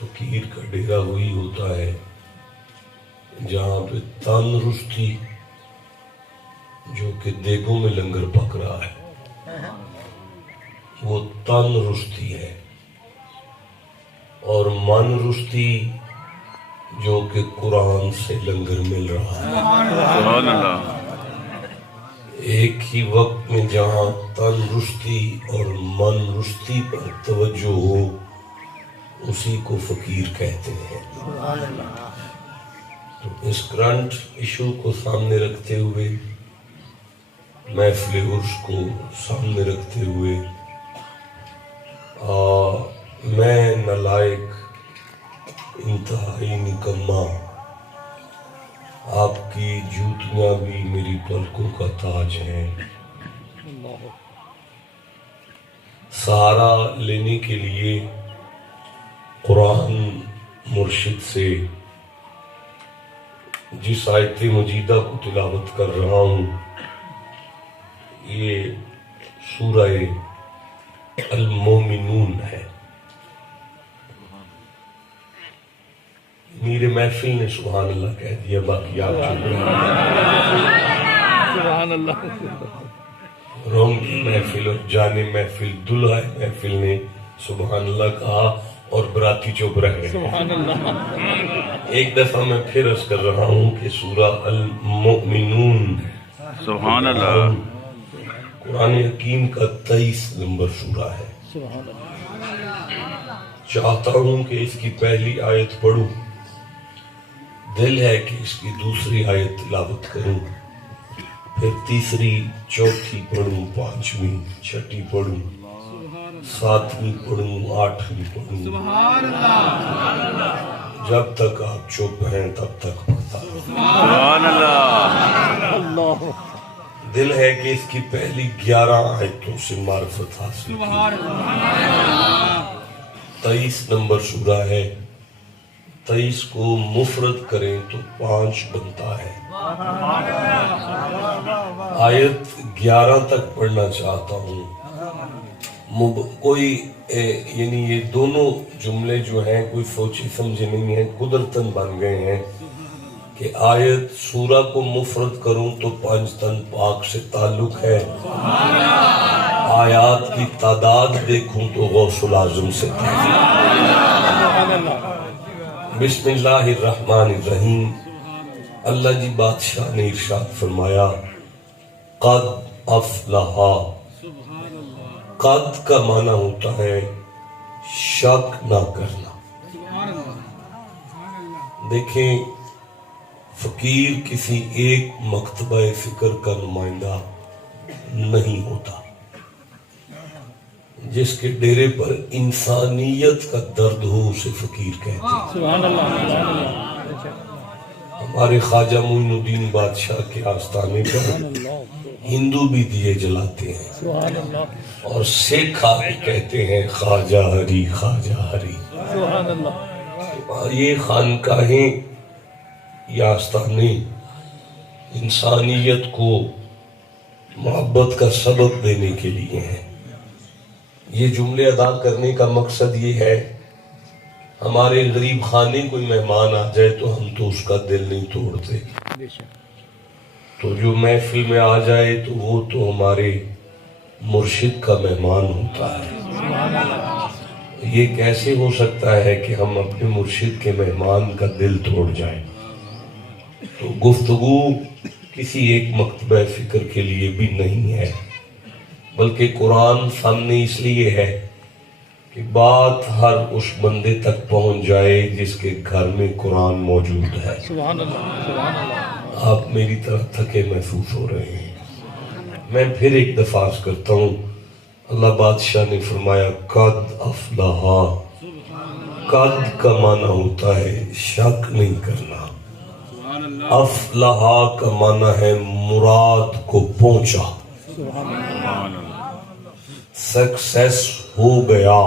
فقیر کا ڈیرا وہی ہوتا ہے جہاں پہ تندرستی جو کہ دیگوں میں لنگر پک رہا ہے وہ تندرستی ہے، اور من رستی جو کہ قرآن سے لنگر مل رہا ہے۔ سبحان اللہ۔ ایک ہی وقت میں جہاں تندرستی اور من رستی پر توجہ ہو اسی کو فقیر کہتے ہیں۔ تو اس کرنٹ ایشو کو سامنے رکھتے ہوئے، محفل عرس کو سامنے رکھتے ہوئے، میں نالائق انتہائی نکما، آپ کی جوتیاں بھی میری پلکوں کا تاج ہیں، سہارا لینے کے لیے قرآن مرشد سے جس آیت مجیدہ کو تلاوت کر رہا ہوں یہ سورہ المومنون ہے۔ میر محفل نے سبحان اللہ کہہ دیا، باقی آپ سبحان اللہ۔ روم کی محفل اور جان محفل دلہا محفل نے سبحان اللہ کہا اور براتی چپ رہ گئے۔ سبحان اللہ۔ ایک دفعہ میں پھر عرض کر رہا ہوں کہ سورہ المؤمنون سبحان اللہ۔ قرآن حکیم کا 23 نمبر سورہ ہے۔ سبحان اللہ۔ چاہتا ہوں کہ اس کی پہلی آیت پڑھوں، دل ہے کہ اس کی دوسری آیت تلاوت کروں، پھر تیسری، چوتھی پڑھوں، پانچویں، چھٹی پڑھوں، ساتویں پڑھوں، آٹھویں پڑھوں، جب تک آپ چپ ہیں تب تک پڑھتا ہوں۔ سبحان اللہ۔ دل ہے کہ اس کی پہلی 11 آیتوں سے معرفت حاصل کی۔ 23 نمبر سورہ ہے، 23 کو مفرد کریں تو 5 بنتا ہے۔ آیت 11 تک پڑھنا چاہتا ہوں۔ کوئی یعنی یہ دونوں جملے جو ہیں کوئی سوچی سمجھے نہیں ہیں، قدرتاً بن گئے ہیں کہ آیت سورہ کو مفرد کروں تو 5 تن پاک سے تعلق ہے، آیات کی تعداد دیکھوں تو غوث العظم سے تعلق۔ بسم اللہ الرحمن الرحیم۔ اللہ جی بادشاہ نے ارشاد فرمایا قد افلحا۔ قد کا معنی ہوتا ہے شک نہ کرنا۔ دیکھیں فقیر کسی ایک مکتبہ فکر کا نمائندہ نہیں ہوتا، جس کے ڈیرے پر انسانیت کا درد ہو اسے فقیر کہتے ہیں۔ سبحان اللہ۔ ہمارے خواجہ معین الدین بادشاہ کے آستانے پر ہندو بھی دیے جلاتے ہیں، سبحان اللہ۔ اور سکھ آگے کہتے ہیں خواجہ ہری خواجہ ہری۔ سبحان اللہ۔ یہ خانقاہیں یا آستانے انسانیت کو محبت کا سبق دینے کے لیے ہیں۔ یہ جملے ادا کرنے کا مقصد یہ ہے ہمارے غریب خانے کوئی مہمان آ جائے تو ہم تو اس کا دل نہیں توڑتے، تو جو محفل میں آ جائے تو وہ تو ہمارے مرشد کا مہمان ہوتا ہے۔ یہ کیسے ہو سکتا ہے کہ ہم اپنے مرشد کے مہمان کا دل توڑ جائیں؟ تو گفتگو کسی ایک مکتبہ فکر کے لیے بھی نہیں ہے، بلکہ قرآن سامنے اس لیے ہے کہ بات ہر اس بندے تک پہنچ جائے جس کے گھر میں قرآن موجود ہے۔ سبحان اللہ۔ سبحان اللہ۔ آپ میری طرح تھکے محسوس ہو رہے ہیں، میں پھر ایک دفعہ عرض کرتا ہوں۔ اللہ بادشاہ نے فرمایا قد افلحا۔ قد کا معنی ہوتا ہے شک نہیں کرنا، افلحا کا معنی ہے مراد کو پہنچا، سکسیس ہو گیا،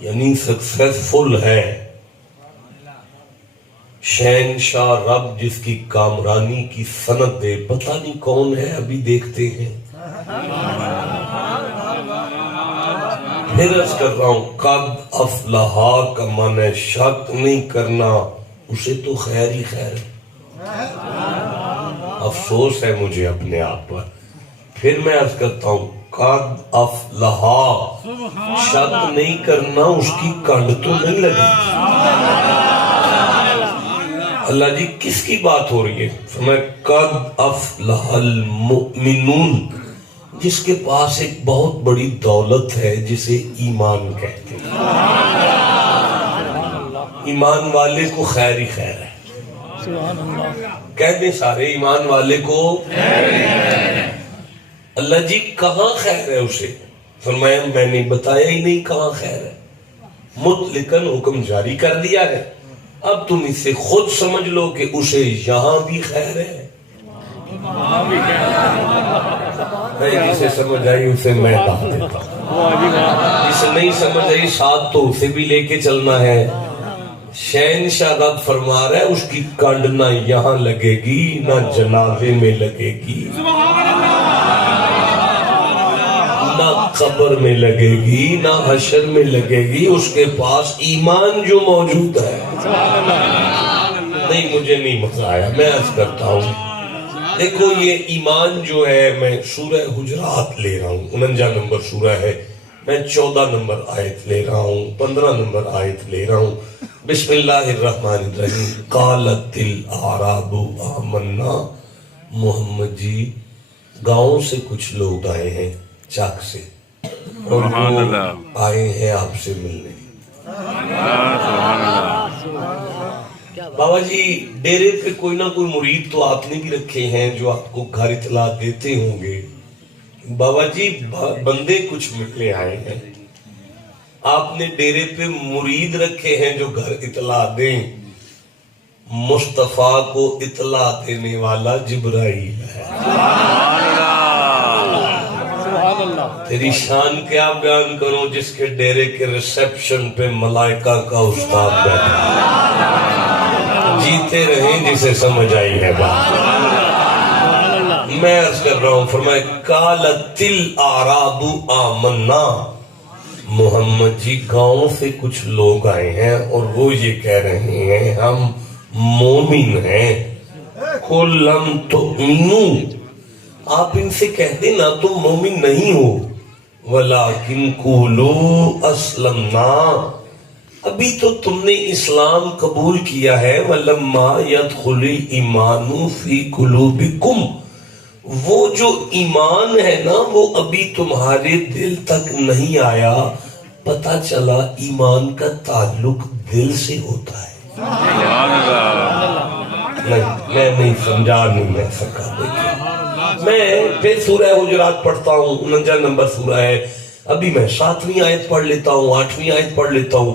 یعنی سکسیسفل ہے۔ شہنشاہ رب جس کی کامرانی کی سند دے، پتہ نہیں کون ہے، ابھی دیکھتے ہیں۔ پھر عرض کر رہا ہوں قد افلح کا معنی شک نہیں کرنا، اسے تو خیر ہی خیر ہے۔ افسوس ہے مجھے اپنے آپ پر۔ پھر میں عرض کرتا ہوں قد افلح، شک نہیں کرنا اس کی کنڈ تو نہیں لگی۔ اللہ جی کس کی بات ہو رہی ہے؟ فرمایا قد افلح المؤمنون، جس کے پاس ایک بہت بڑی دولت ہے جسے ایمان کہتے ہیں۔ ایمان والے کو خیر ہی خیر ہے۔ سبحان اللہ، کہہ دیں سارے ایمان والے کو خیر ہی خیر ہے۔ اللہ جی کہاں خیر ہے اسے؟ فرمایا میں نے بتایا ہی نہیں کہاں خیر ہے، مطلقاً حکم جاری کر دیا ہے، اب تم اسے خود سمجھ لو کہ اسے یہاں بھی خیر ہے۔ نہیں جسے سمجھ آئی اسے میں ڈال دیتا ہوں، جسے نہیں سمجھ آئی ساتھ تو اسے بھی لے کے چلنا ہے۔ شہنشاہ رب فرما رہا ہے اس کی کنڈ نہ یہاں لگے گی نہ جنازے میں لگے گی، نہ قبر میں لگے گی نہ حشر میں لگے گی، اس کے پاس ایمان جو موجود ہے۔ نہیں مجھے نہیں مزہ آیا، میں عرض کرتا ہوں دیکھو یہ ایمان جو ہے، میں سورہ حجرات لے رہا ہوں، 49 نمبر سورہ ہے، میں 14 نمبر آیت لے رہا ہوں، 15 نمبر آیت لے رہا ہوں۔ بسم اللہ الرحمن الرحیم۔ قالت الاعراب آمنا، محمد جی گاؤں سے کچھ لوگ آئے ہیں چاک سے، اور وہ آئے ہیں آپ سے ملنے۔ بابا جی ڈیرے پہ کوئی نہ کوئی مرید تو آپ نے بھی رکھے ہیں جو آپ کو گھر اطلاع دیتے ہوں گے۔ بابا جی بندے کچھ ملنے آئے ہیں، آپ نے ڈیرے پہ مرید رکھے ہیں جو گھر اطلاع دیں۔ مصطفیٰ کو اطلاع دینے والا جبرائیل ہے۔ تیری شان کیا بیان کروں جس کے ڈیرے کے ریسپشن پہ ملائکہ کا استاد بیٹھا، جیتے رہیں جسے سمجھ آئی ہے بات۔ میں عرض کر رہا ہوں، فرمائے قالت الاعراب آمنا، محمد جی گاؤں سے کچھ لوگ آئے ہیں اور وہ یہ کہہ رہے ہیں ہم مومن ہیں۔ قل لم تؤمنوا، آپ ان سے کہہ دیں نا تم مومن نہیں ہو، ولیکن قولوا اسلمنا، ابھی تو تم نے اسلام قبول کیا ہے، ولما يدخل الایمان فی قلوبکم، وہ جو ایمان ہے نا وہ ابھی تمہارے دل تک نہیں آیا، پتہ چلا ایمان کا تعلق دل سے ہوتا ہے۔ نہیں میں نہیں سمجھا، نہیں میں سکا۔ دیکھیں میں پھر سورہ حجرات پڑھتا ہوں، 49 نمبر سورہ ہے، ابھی میں 7ویں آیت پڑھ لیتا ہوں، 8ویں آیت پڑھ لیتا ہوں۔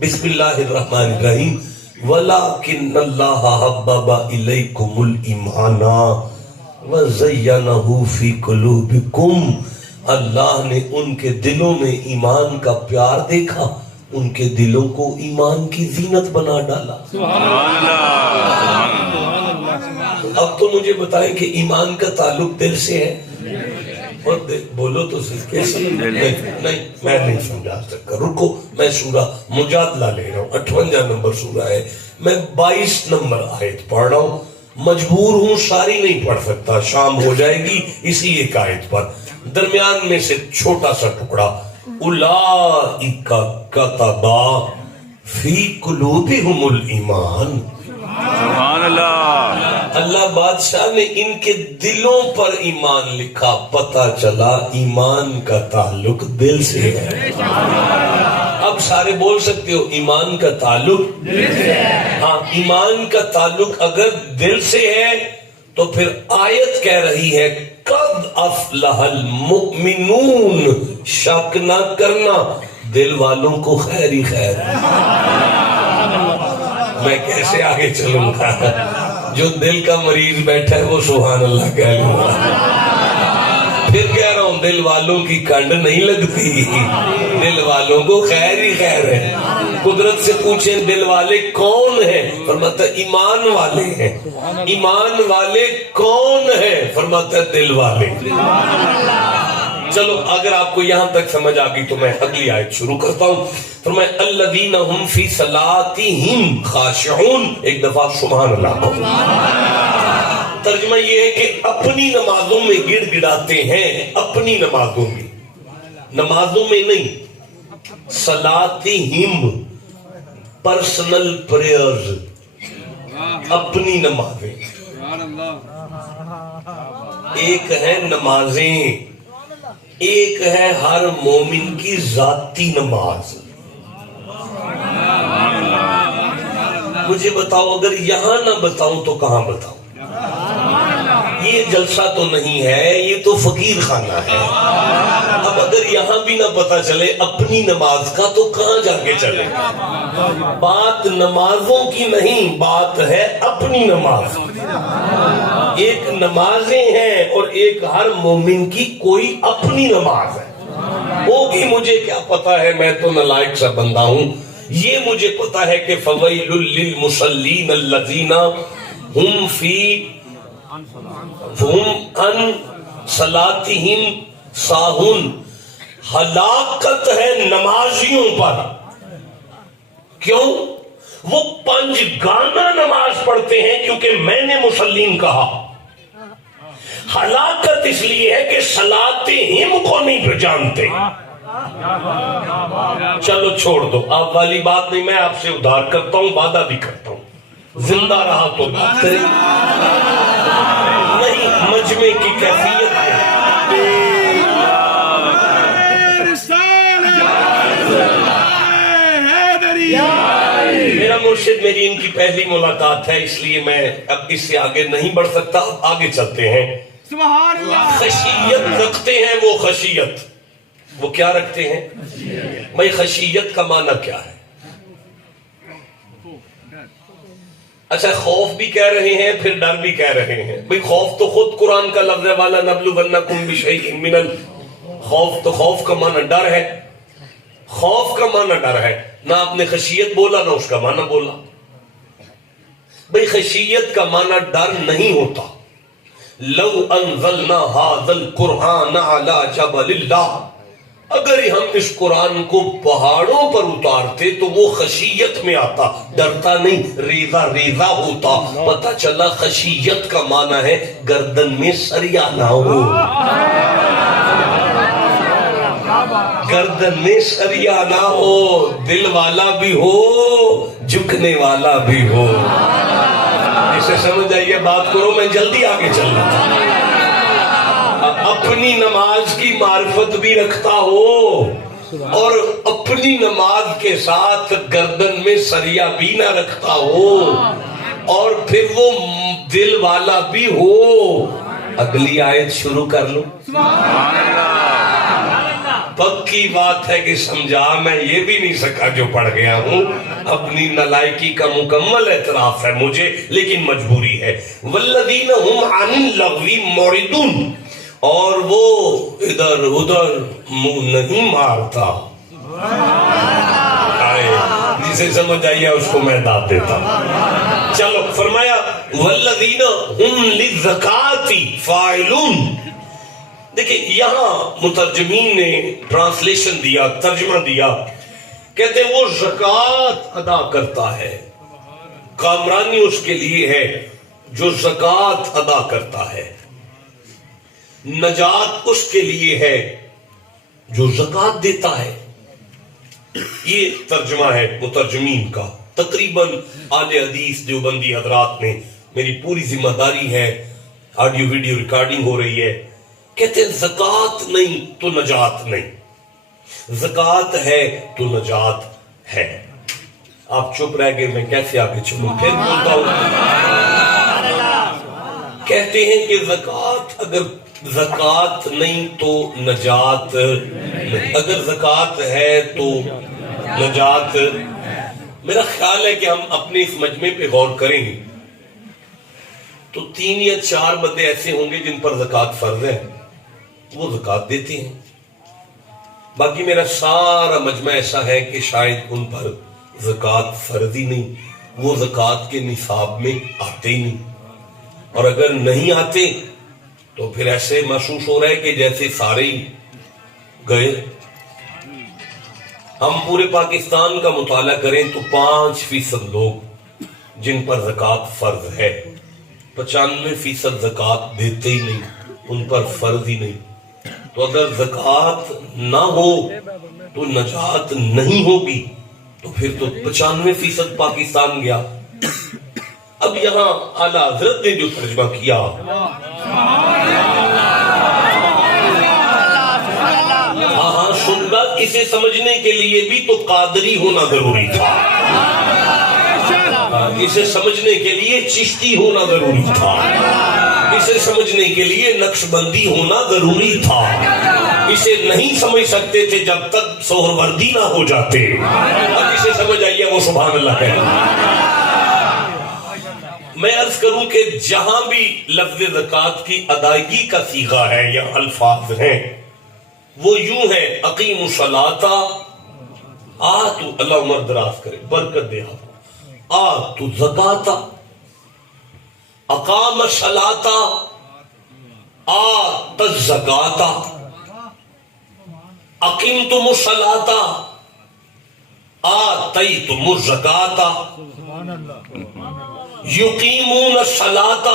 بسم اللہ الرحمن الرحیم۔ وَلَكِنَّ اللَّهَ حَبَّبَ إِلَيْكُمُ الْإِيمَانَ وَزَيَّنَهُ فِي قُلُوبِكُمْ، اللہ نے ان کے دلوں میں ایمان کا پیار دیکھا، ان کے دلوں کو ایمان کی زینت بنا ڈالا۔ اب تو مجھے بتائیں کہ ایمان کا تعلق دل سے ہے، اور بولو تو صرف کیسے؟ نہیں میں نہیں سمجھا سکتا، رکو میں سورہ مجادلہ لے رہا ہوں، 58 نمبر سورہ ہے، میں 22 نمبر آیت پڑھ رہا ہوں، مجبور ہوں ساری نہیں پڑھ سکتا، شام ہو جائے گی اسی ایک آیت پر، درمیان میں سے چھوٹا سا ٹکڑا۔ اولئک کتب فی قلوبہم الایمان، سبحان اللہ، اللہ بادشاہ نے ان کے دلوں پر ایمان لکھا، پتہ چلا ایمان کا تعلق دل سے ہے۔ اب سارے بول سکتے ہو ایمان کا تعلق دل سے ہے۔ ہاں ایمان کا تعلق اگر دل سے ہے تو پھر آیت کہہ رہی ہے قد افلح المؤمنون، شک نہ کرنا دل والوں کو خیر ہی خیر ہے۔ میں کیسے آگے چلوں گا؟ جو دل کا مریض بیٹھا ہے وہ سبحان اللہ کہہ لوں گا۔ پھر کہہ رہا ہوں دل والوں کی کنڈ نہیں لگتی، دل والوں کو خیر ہی خیر ہے۔ قدرت سے پوچھیں دل والے کون ہیں؟ فرماتا ہے ایمان والے ہیں۔ ایمان والے کون ہیں؟ فرماتا ہے دل والے۔ چلو اگر آپ کو یہاں تک سمجھ آ گئی تو میں اگلی آیت شروع کرتا ہوں. فرمایا الذین هم فی صلاتہم خاشعون. ایک دفعہ سبحان اللہ کو. ترجمہ یہ ہے کہ اپنی نمازوں میں گڑ گڑاتے ہیں. اپنی نمازوں میں, نمازوں میں نہیں. صلاتہم پرسنل پریئرز, اپنی نمازیں. ایک ہے نمازیں, ایک ہے ہر مومن کی ذاتی نماز. مجھے بتاؤ, اگر یہاں نہ بتاؤں تو کہاں بتاؤں؟ یہ جلسہ تو نہیں ہے, یہ تو فقیر خانہ ہے. اب اگر یہاں بھی نہ پتا چلے اپنی نماز کا تو کہاں جا کے چلے؟ بات نمازوں کی نہیں, بات ہے اپنی نماز. ایک نمازیں ہیں اور ایک ہر مومن کی کوئی اپنی نماز ہے. ہوگی مجھے کیا پتا ہے, میں تو نالائق سا بندہ ہوں. یہ مجھے پتا ہے کہ فویل للمصلین الذین ہم فی ان صلاتہم ساہون. ہلاکت ہے نمازیوں پر. کیوں؟ وہ پنج گانا نماز پڑھتے ہیں کیونکہ میں نے مسلین کہا. ہلاکت اس لیے ہے کہ صلاتہم کو نہیں جانتے. چلو چھوڑ دو, آپ والی بات نہیں, میں آپ سے ادھار کرتا ہوں, وعدہ بھی کرتا ہوں, زندہ رہا تو بات کریں. نہیں, مجمع کی کیفیت ہے. میرا مرشد میری ان کی پہلی ملاقات ہے, اس لیے میں اب اس سے آگے نہیں بڑھ سکتا. اب آگے چلتے ہیں. خشیت رکھتے ہیں وہ, خشیت وہ کیا رکھتے ہیں بھائی؟ خشیت کا معنی کیا ہے؟ اچھا, خوف بھی کہہ رہے ہیں پھر ڈر بھی کہہ رہے ہیں. بھئی خوف تو خود قرآن کا لفظ ہے, والا نبلونکم بشیء من الخوف. تو خوف کا معنی ڈر ہے, خوف کا معنی ڈر ہے. نہ آپ نے خشیت بولا نہ اس کا معنی بولا. بھئی خشیت کا معنی ڈر نہیں ہوتا. لو انزلنا ھذا القرآن علی جبل اللہ, اگر ہم اس قرآن کو پہاڑوں پر اتارتے تو وہ خشیت میں آتا, ڈرتا نہیں, ریزہ ریزہ ہوتا. پتہ چلا خشیت کا معنی ہے گردن میں سریا نہ ہو. گردن میں سریا نہ ہو, دل والا بھی ہو, جھکنے والا بھی ہو. اسے سمجھ آئیے, بات کرو, میں جلدی آگے چل رہا ہوں. اپنی نماز کی معرفت بھی رکھتا ہو اور اپنی نماز کے ساتھ گردن میں سریا بھی نہ رکھتا ہو, اور پھر وہ دل والا بھی ہو. اگلی آیت شروع کر لو. پکی بات ہے کہ سمجھا, میں یہ بھی نہیں سکا جو پڑھ گیا ہوں. اپنی نالائکی کا مکمل اعتراف ہے مجھے, لیکن مجبوری ہے. والذین هم عن اللغو معرضون, اور وہ ادھر ادھر منہ نہیں مارتا. جسے سمجھ آئیے اس کو میں داد دیتا ہوں. چلو فرمایا والذین هم للزکاۃ فاعلون. دیکھیں یہاں مترجمین نے ٹرانسلیشن دیا, ترجمہ دیا, کہتے ہیں وہ زکوٰۃ ادا کرتا ہے. کامرانی اس کے لیے ہے جو زکوٰۃ ادا کرتا ہے. نجات اس کے لیے ہے جو زکوٰۃ دیتا ہے. یہ ترجمہ ہے مترجمین کا. تقریباً اہل حدیث دیوبندی حضرات نے, میری پوری ذمہ داری ہے, آڈیو ویڈیو ریکارڈنگ ہو رہی ہے, کہتے ہیں زکوٰۃ نہیں تو نجات نہیں, زکوٰۃ ہے تو نجات ہے. آپ چپ رہ گئے, میں کیسے آگے چلوں؟ پھر بولتا ہوں. کہتے ہیں کہ زکوٰۃ, اگر زکوٰۃ نہیں تو نجات نہیں, اگر زکوٰۃ ہے تو نجات. میرا خیال ہے کہ ہم اپنے اس مجمع پہ غور کریں گے تو 3 یا 4 بندے ایسے ہوں گے جن پر زکوٰۃ فرض ہے, وہ زکوٰۃ دیتے ہیں. باقی میرا سارا مجمع ایسا ہے کہ شاید ان پر زکوٰۃ فرض ہی نہیں, وہ زکوٰۃ کے نصاب میں آتے ہی نہیں. اور اگر نہیں آتے تو پھر ایسے محسوس ہو رہا ہے کہ جیسے سارے ہی گئے. ہم پورے پاکستان کا مطالعہ کریں تو 5% لوگ جن پر زکوٰۃ فرض ہے، 95% زکوٰۃ دیتے ہی نہیں، ان پر فرض ہی نہیں. تو اگر زکوٰۃ نہ ہو تو نجات نہیں ہوگی، تو پھر تو 95% پاکستان گیا. اب یہاں اعلیٰ حضرت نے جو ترجمہ کیا، ہاں شنگا، اسے سمجھنے کے لیے بھی تو قادری ہونا ضروری تھا، اسے سمجھنے کے لیے چشتی ہونا ضروری تھا، اسے سمجھنے کے لیے نقش بندی ہونا ضروری تھا. اسے نہیں سمجھ سکتے تھے جب تک سہروردی نہ ہو جاتے. اب اسے سمجھ آئیے، وہ سبحان اللہ کہنا. میں عرض کروں کہ جہاں بھی لفظ زکوٰۃ کی ادائیگی کا صیغہ ہے یا الفاظ ہیں، وہ یوں ہے: اقیم الصلاۃ، آتو، اللہ عمر دراز کرے، برکت دے، آتو الزکاۃ، اقام الصلاۃ، آت الزکاۃ، اقیمتم الصلاۃ، آتیتم الزکاۃ، یقیمون الصلاۃ،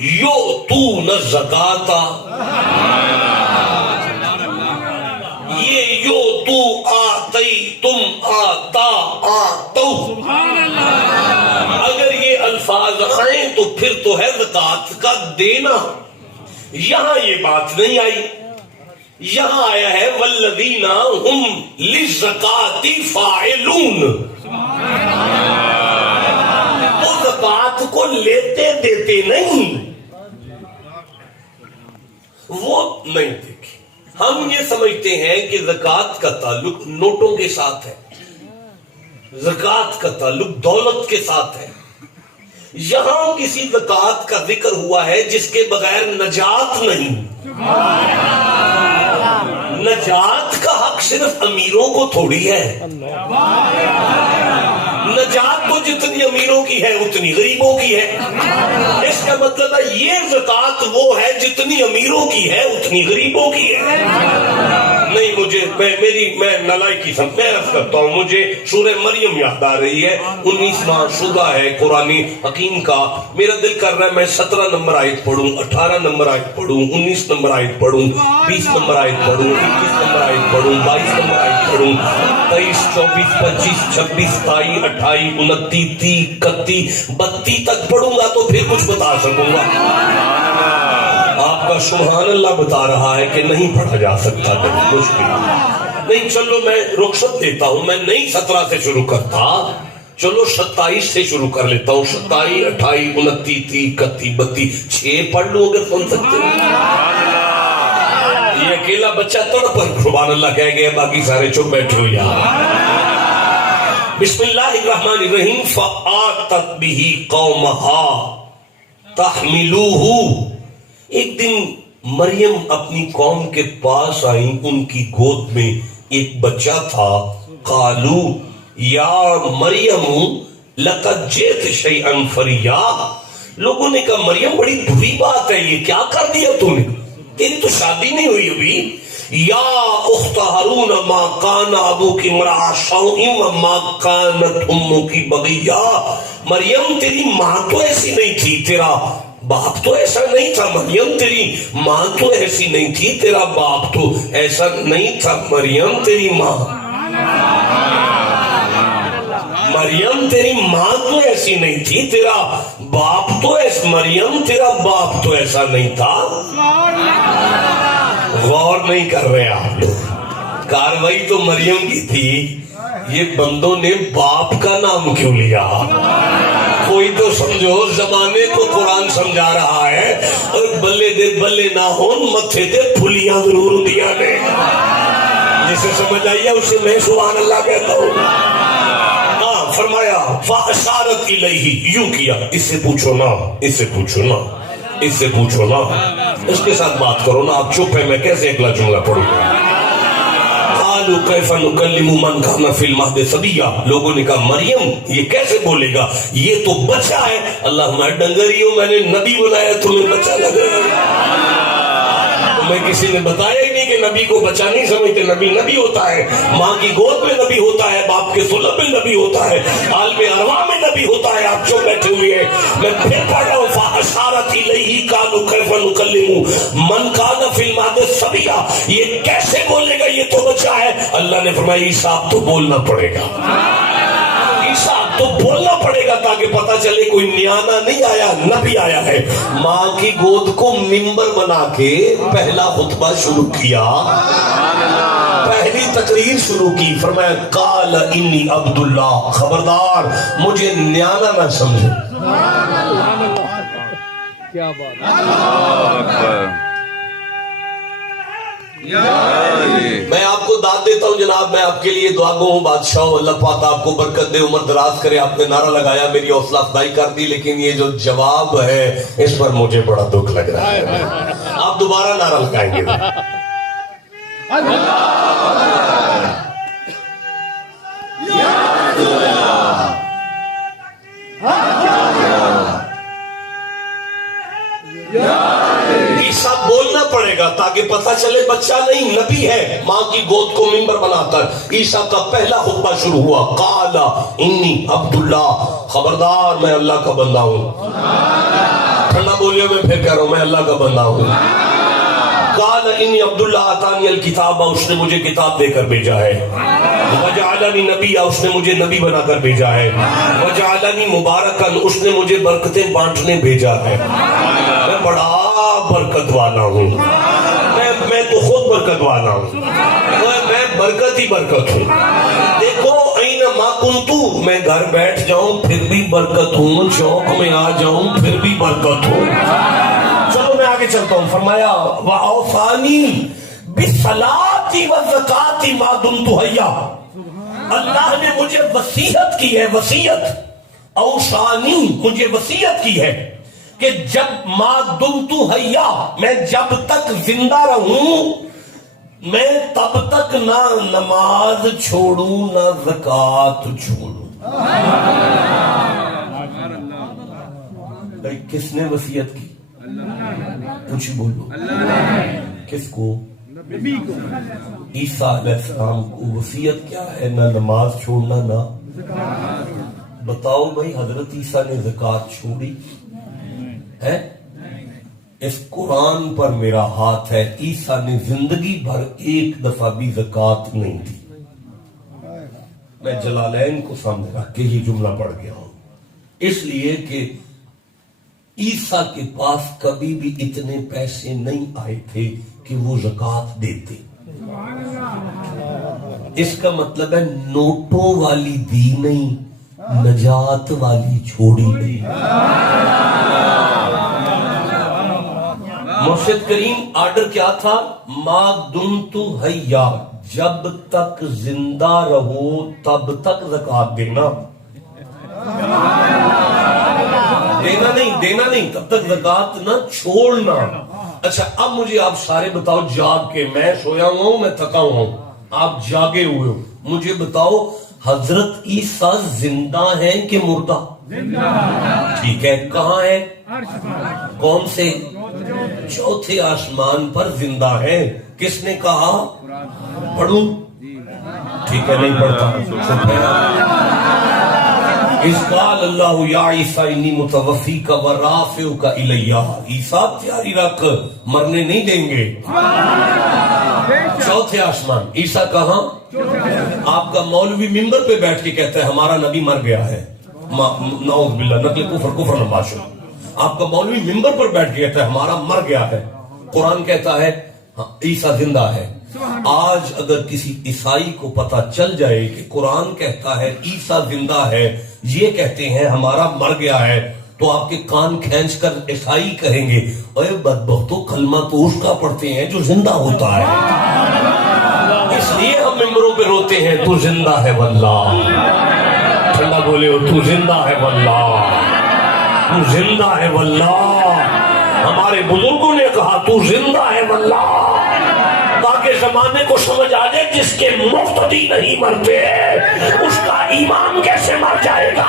یؤتون الزکاۃ. یہ یؤتو، آتیتم، آتا، آتو، اگر یہ الفاظ آئیں تو پھر تو ہے زکوٰۃ کا دینا. یہاں یہ بات نہیں آئی، یہاں آیا ہے والذین ہم للزکاۃ فاعلون. وہ زکوٰۃ کو لیتے دیتے نہیں، وہ نہیں دیکھے. ہم یہ سمجھتے ہیں کہ زکوٰۃ کا تعلق نوٹوں کے ساتھ ہے، زکوٰۃ کا تعلق دولت کے ساتھ ہے. یہاں کسی زکوٰۃ کا ذکر ہوا ہے جس کے بغیر نجات نہیں. نجات کا حق صرف امیروں کو تھوڑی ہے. نجات تو جتنی امیروں کی ہے اتنی غریبوں کی ہے. اس کا مطلب ہے یہ زکوٰۃ وہ ہے جتنی امیروں کی ہے اتنی غریبوں کی ہے. نہیں، مجھے میں نالائکی میں عرض کرتا ہوں، مجھے سورہ مریم یاد آ رہی ہے. 19واں سورہ ہے قرآن حکیم کا. میرا دل کر رہا ہے میں 17 نمبر آیت پڑھوں، 18 نمبر آیت پڑھوں، 19 نمبر آیت پڑھوں، 20 نمبر آیت پڑھوں، 21 نمبر آیت پڑھوں، 22 نمبر آیت پڑھوں، 23، 24، 25، 26، 27، 28، 29، 30، 31، 32 تک پڑھوں گا تو پھر کچھ بتا سکوں گا. آپ کا سبحان اللہ بتا رہا ہے کہ نہیں پڑھا جا سکتا، بہت مشکل. نہیں، چلو میں رخصت دیتا ہوں، میں نہیں 17 سے شروع کرتا، چلو 27 سے شروع کر لیتا ہوں. 27، 28، 29، 30، 31، 32، 6 پڑھ لوں اگر سن سکتے ہیں. یہ اکیلا بچہ تڑپ پر سبحان اللہ کہہ گیا، باقی سارے چپ بیٹھے ہو یار. بسم اللہ الرحمن الرحیم. فآتت بہ قومہا تحملوہ. ایک دن مریم اپنی قوم کے پاس آئیں، ان کی گود میں ایک بچہ تھا. قالو یا مریم لقد جئت شیئا فریا. لوگوں نے کہا مریم بڑی بری بات ہے، یہ کیا کر دیا تم نے، تیری تو شادی نہیں ہوئی ابھی. یا اخت ہارون ما کان ابوک امرأ سوء وما کانت امک بغیا. مریم تیری ماں تو ایسی نہیں تھی، تیرا باپ تو ایسا نہیں تھا. مریم تیری ماں تو ایسی نہیں تھی، تیرا باپ تو ایسا نہیں تھا. مریم تیری ماں تو ایسی نہیں تھی، تیرا باپ تو ایسا. مریم تیرا باپ تو ایسا نہیں تھا. غور نہیں کر رہے آپ لوگ. کاروائی تو مریم کی تھی، یہ بندوں نے باپ کا نام کیوں لیا؟ کوئی تو سمجھو، زمانے کو قرآن سمجھا رہا ہے. اور بلے دے بلے نہ ہون، متھے دے پھلیاں ضرور دیا نے. جسے سمجھ آئیے اسے میں سبحان اللہ کہتا ہوں. ہاں فرمایا فاشارت الیہ، یوں کیا، اس سے پوچھو نا، اس سے پوچھو نا، اس سے پوچھو نا، اس کے ساتھ بات کرو نا. آپ چپ ہے، میں کیسے اگلا جملہ پڑھوں؟ قالوا کیف نکلم من کان فی المہد صبیا. لوگوں نے کہا مریم یہ کیسے بولے گا، یہ تو بچہ ہے. اللہ میں ڈنگریوں، میں نے نبی بنایا، تمہیں بچہ لگ رہا ہے. ہمیں کسی نے بتایا ہی نہیں کہ نبی کو بچہ نہیں سمجھتے. نبی نبی ہوتا ہے, ماں کی گود میں نبی ہوتا ہے, باپ کے سلب میں نبی ہوتا ہے, عالم ارواح میں نبی ہوتا ہے. آپ چپ بیٹھے ہوئے ہیں, میں پھر پڑھ رہا ہوں. فاشارت الیہ قالوا کیف نکلم من کان فی المہد صبیا. یہ کیسے بولے گا, یہ تو بچہ ہے. اللہ نے فرمایا عیسیٰ اب تو بولنا پڑے گا, عیسیٰ اب تو بولنا پڑے گا تاکہ پتہ چلے کوئی نیانا نہیں آیا, نبی آیا ہے. ماں کی گود کو منبر بنا کے پہلا خطبہ شروع کیا, پہلی تقریر شروع کی. فرمایا قال انی عبداللہ, خبردار مجھے نیانا نہ سمجھے. کیا بات میں آپ کو داد دیتا ہوں جناب, میں آپ کے لیے دعا گو ہوں. بادشاہ اللہ پاک آپ کو برکت دے, عمر دراز کرے. آپ نے نعرہ لگایا, میری حوصلہ افزائی کر دی, لیکن یہ جو جواب ہے اس پر مجھے بڑا دکھ لگ رہا ہے. آپ دوبارہ نعرہ لگائیں گے. عیسیٰ بولنا پڑے گا تاکہ پتہ چلے بچہ نہیں نبی ہے. ماں کی گود کو منبر بنا کر عیسیٰ کا پہلا خطبہ شروع ہوا. قال انی عبداللہ, خبردار میں اللہ کا بندہ ہوں. ٹھنڈا بولیے, میں پھر کہہ رہا ہوں میں اللہ کا بندہ ہوں. قال انی عبداللہ آتانی الکتاب, اس نے مجھے کتاب دے کر بھیجا ہے. وجعلنی نبیا, اس نے مجھے نبی بنا کر بھیجا ہے. وجعلنی مبارکن, اس نے مجھے برکتیں بانٹنے بھیجا ہے. میں بڑا برکت والا ہوں, میں تو خود برکت والا ہوں, میں برکت ہی برکت ہوں. دیکھو اینما کنتو, میں گھر بیٹھ جاؤں پھر بھی برکت ہوں, چوک میں آ جاؤں پھر بھی برکت ہوں. چلو میں آگے چلتا ہوں. فرمایا وَأَوْصَانِي بِالصَّلَاةِ وَالزَّكَاةِ مَا دُمْتُ حَيًّا, اللہ نے مجھے وصیت کی ہے, وصیت اوصانی, مجھے وصیت کی ہے کہ جب ما دمت حیا, میں جب تک زندہ رہوں میں تب تک نہ نماز چھوڑوں نہ زکوٰۃ چھوڑوں. کس نے وصیت کی؟ کچھ بولو. کس کو؟ عیسیٰ علیہ السلام کو. وصیت کیا ہے؟ نہ نماز چھوڑنا نہ. بتاؤ بھائی, حضرت عیسیٰ نے زکوٰۃ چھوڑی ہے؟ اس قرآن پر میرا ہاتھ ہے, عیسیٰ نے زندگی بھر ایک دفعہ بھی زکوٰۃ نہیں دی. میں جلالین کو سامنے رکھ کے یہ جملہ پڑھ گیا ہوں, اس لیے کہ عیسیٰ کے پاس کبھی بھی اتنے پیسے نہیں آئے تھے کہ وہ زکوٰۃ دیتے. اس کا مطلب ہے نوٹوں والی دی نہیں, نجات والی چھوڑی نہیں. مرشد کریم آرڈر کیا تھا؟ ما دمت حیا, جب تک زندہ رہو تب تک زکوٰۃ دینا. دینا نہیں, تب تک زکوٰۃ نہ چھوڑنا. اچھا اب مجھے آپ سارے بتاؤ, جاگ کے, میں سویا ہوا ہوں, میں تھکا ہوا ہوں, آپ جاگے ہوئے ہو, مجھے بتاؤ حضرت عیسیٰ زندہ ہیں کہ مردہ؟ ٹھیک ہے, کہاں ہے؟ کون سے؟ چوتھے آسمان پر زندہ ہیں. کس نے کہا؟ پڑھوں؟ ٹھیک ہے, نہیں پڑھتا. اس قال اللہ یا عیسیٰ انی متوفیک و رافعک الیہ, عیسیٰ تیاری رکھ, مرنے نہیں دیں گے. چوتھے آسمان. عیسیٰ کہاں؟ آپ کا مولوی منبر پہ بیٹھ کے کہتا ہے ہمارا نبی مر گیا ہے, نعوذ باللہ, نقل کفر نباشر. آپ کا مولوی منبر پر بیٹھ کے کہتا ہے ہمارا مر گیا ہے. قرآن کہتا ہے عیسیٰ زندہ ہے. آج اگر کسی عیسائی کو پتا چل جائے کہ قرآن کہتا ہے عیسیٰ زندہ ہے, یہ کہتے ہیں ہمارا مر گیا ہے, تو آپ کے کان کھینچ کر عیسائی کہیں گے اے بدبختو, کلمہ تو اس کا پڑھتے ہیں جو زندہ ہوتا ہے. اس لیے ہم ممبروں پہ روتے ہیں تو زندہ ہے واللہ. ٹھنڈا بولے ہو, تو زندہ ہے واللہ, تو زندہ ہے واللہ. ہمارے بزرگوں نے کہا تو زندہ ہے واللہ, تاکہ زمانے کو سمجھ آ جائے جس کے مقتدی نہیں مرتے اس کا ایمان کیسے مر جائے گا.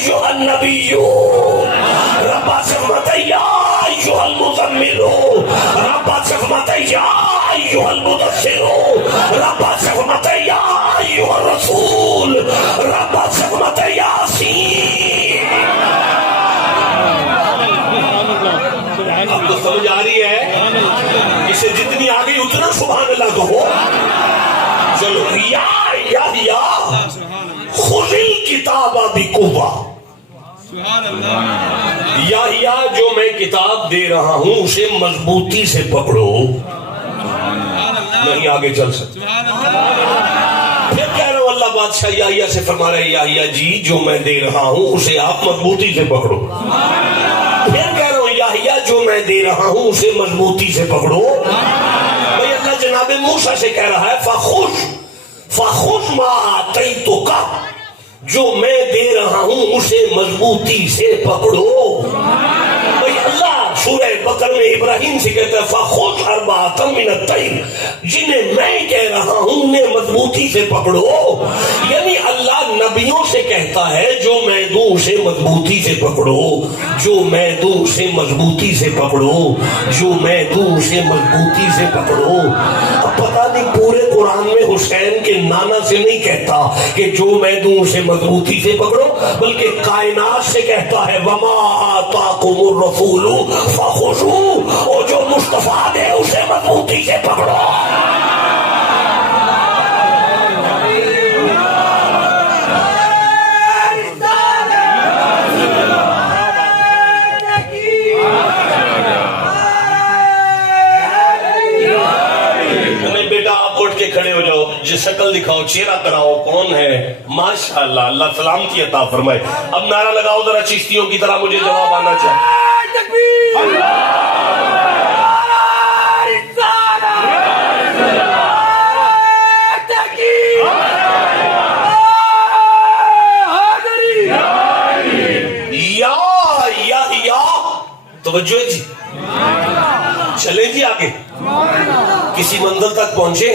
ایھا النبی رب صفمت یا ایھا المزمل رب صفمت یا ایھا المدثر رب صفمت یا ایھا الرسول رب صفمت یاسین. اب تو سمجھ آ رہی ہے؟ اسے جتنی آگئی اتنا سبحان اللہ کہو. چلو یا خذ الکتاب بقوہ. یا جو میں کتاب دے رہا ہوں اسے مضبوطی سے پکڑو. نہیں آگے چل سکتے. پھر کہہ رہا ہوں اللہ بادشاہ یا سے فرما رہا ہے یا جی جو میں دے رہا ہوں اسے آپ مضبوطی سے پکڑو. پھر کہہ رہا ہوں یا جو میں دے رہا ہوں اسے مضبوطی سے پکڑو. بھئی اللہ جناب موسیٰ سے کہہ رہا ہے فخذ ما آتیتک جو میں دے رہا ہوں اسے مضبوطی سے پکڑو. بھئی اللہ سورہ بقرہ میں ابراہیم سے کہتا ہے فخذ اربعۃ من الطیر جنہیں میں کہہ رہا ہوں انہیں مضبوطی سے پکڑو. یعنی اللہ نبیوں سے کہتا ہے جو میں دوں اسے مضبوطی سے پکڑو جو میں دوں اسے مضبوطی سے پکڑو جو میں دوں اسے مضبوطی سے پکڑو. اب پتہ نہیں پورے قرآن میں حسین کے نانا سے نہیں کہتا کہ جو میں دوں اسے مضبوطی سے پکڑو بلکہ کائنات سے کہتا ہے وما آتاکم الرسول فخذوہ اور جو مصطفیٰ دے اسے مضبوطی سے پکڑو. کھڑے ہو جاؤ جس شکل دکھاؤ چہرہ کراؤ کون ہے. ماشاءاللہ اللہ سلامتی عطا فرمائے. اب نعرہ لگاؤ ذرا چشتیوں کی طرح مجھے جواب آنا چاہیے. یا توجہ ہے جی. چلیں جی آگے کسی منزل تک پہنچے.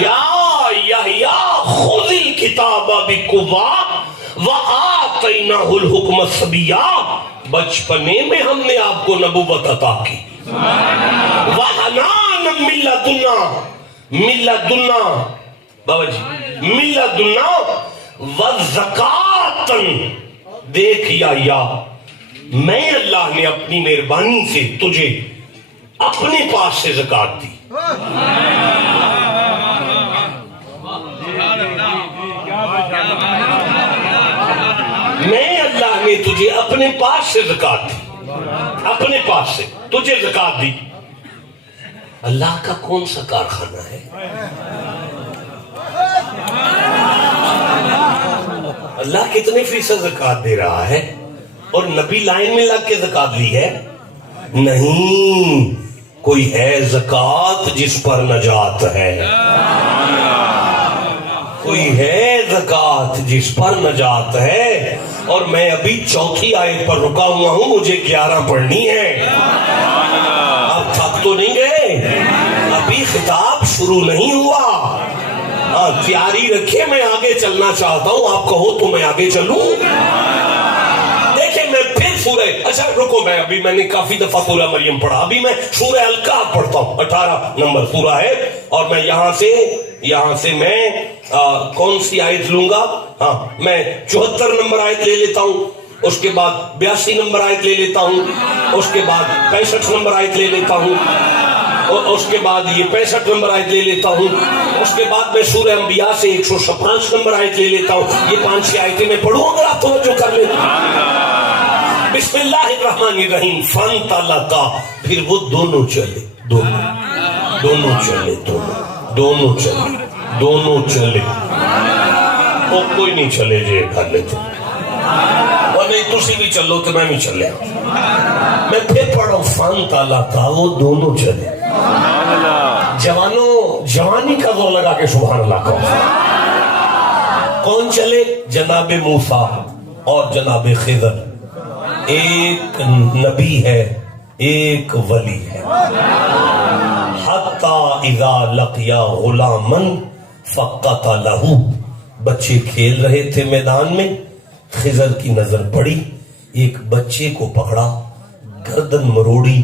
یا خذ الکتاب بقوہ وآتیناہ الحکم صبیا. بچپنے میں ہم نے آپ کو نبوت عطا کی. وحنانا من لدنا بابا جی من لدنا وزکاۃ. دیکھ یا میں اللہ نے اپنی مہربانی سے تجھے اپنے پاس سے زکات دی. میں اللہ نے تجھے اپنے پاس سے زکات دی. اپنے پاس سے تجھے زکات دی. اللہ کا کون سا کارخانہ ہے؟ اللہ کتنے فیصد زکات دے رہا ہے اور نبی لائن میں لگ کے زکات لی ہے؟ نہیں. کوئی ہے زکات جس پر نجات ہے. کوئی ہے زکات جس پر نجات ہے. اور میں ابھی چوتھی آیت پر رکا ہوا ہوں مجھے 11 پڑھنی ہے. اب تھک تو نہیں گئے. ابھی خطاب شروع نہیں ہوا. تیاری رکھے میں آگے چلنا چاہتا ہوں. آپ کہو تو میں آگے چلوں. میں پھر سورہ اچھا رکو میں نے کافی دفعہ سورہ مریم پڑھا. ابھی میں سورہ الکہف پڑھتا ہوں. 18 نمبر سورہ ہے اور میں یہاں سے میں کون سی آیت لوں گا؟ ہاں میں 74 نمبر آیت لے لیتا ہوں. اس کے بعد 82 نمبر آیت لے لیتا ہوں. اس کے بعد 65 نمبر آیت لے لیتا ہوں. اس کے بعد یہ 65 نمبر آیت لے لیتا ہوں. اس کے بعد میں سورہ انبیاء سے 157 نمبر آیت لے لیتا ہوں. یہ 5-6 آیتیں میں پڑھوں اگر آپ توجہ کر لیں. بسم اللہ الرحمن الرحیم. فانطلقا پھر وہ دونوں چلے. دونوں چلے. وہ کوئی نہیں چلے جے کر لیتے اور نہیں تسی بھی چلو تو میں بھی چلے. میں پھر پڑھوں فانطلقا وہ دونوں چلے. جوانوں جوانی کا زور لگا کے سبحان اللہ کہو. کون چلے؟ جناب موسیٰ اور جناب خضر. ایک نبی ہے ایک ولی ہے. حتی اذا لقیا غلاما فقتلہ. بچے کھیل رہے تھے میدان میں. خضر کی نظر پڑی، ایک بچے کو پکڑا، گردن مروڑی،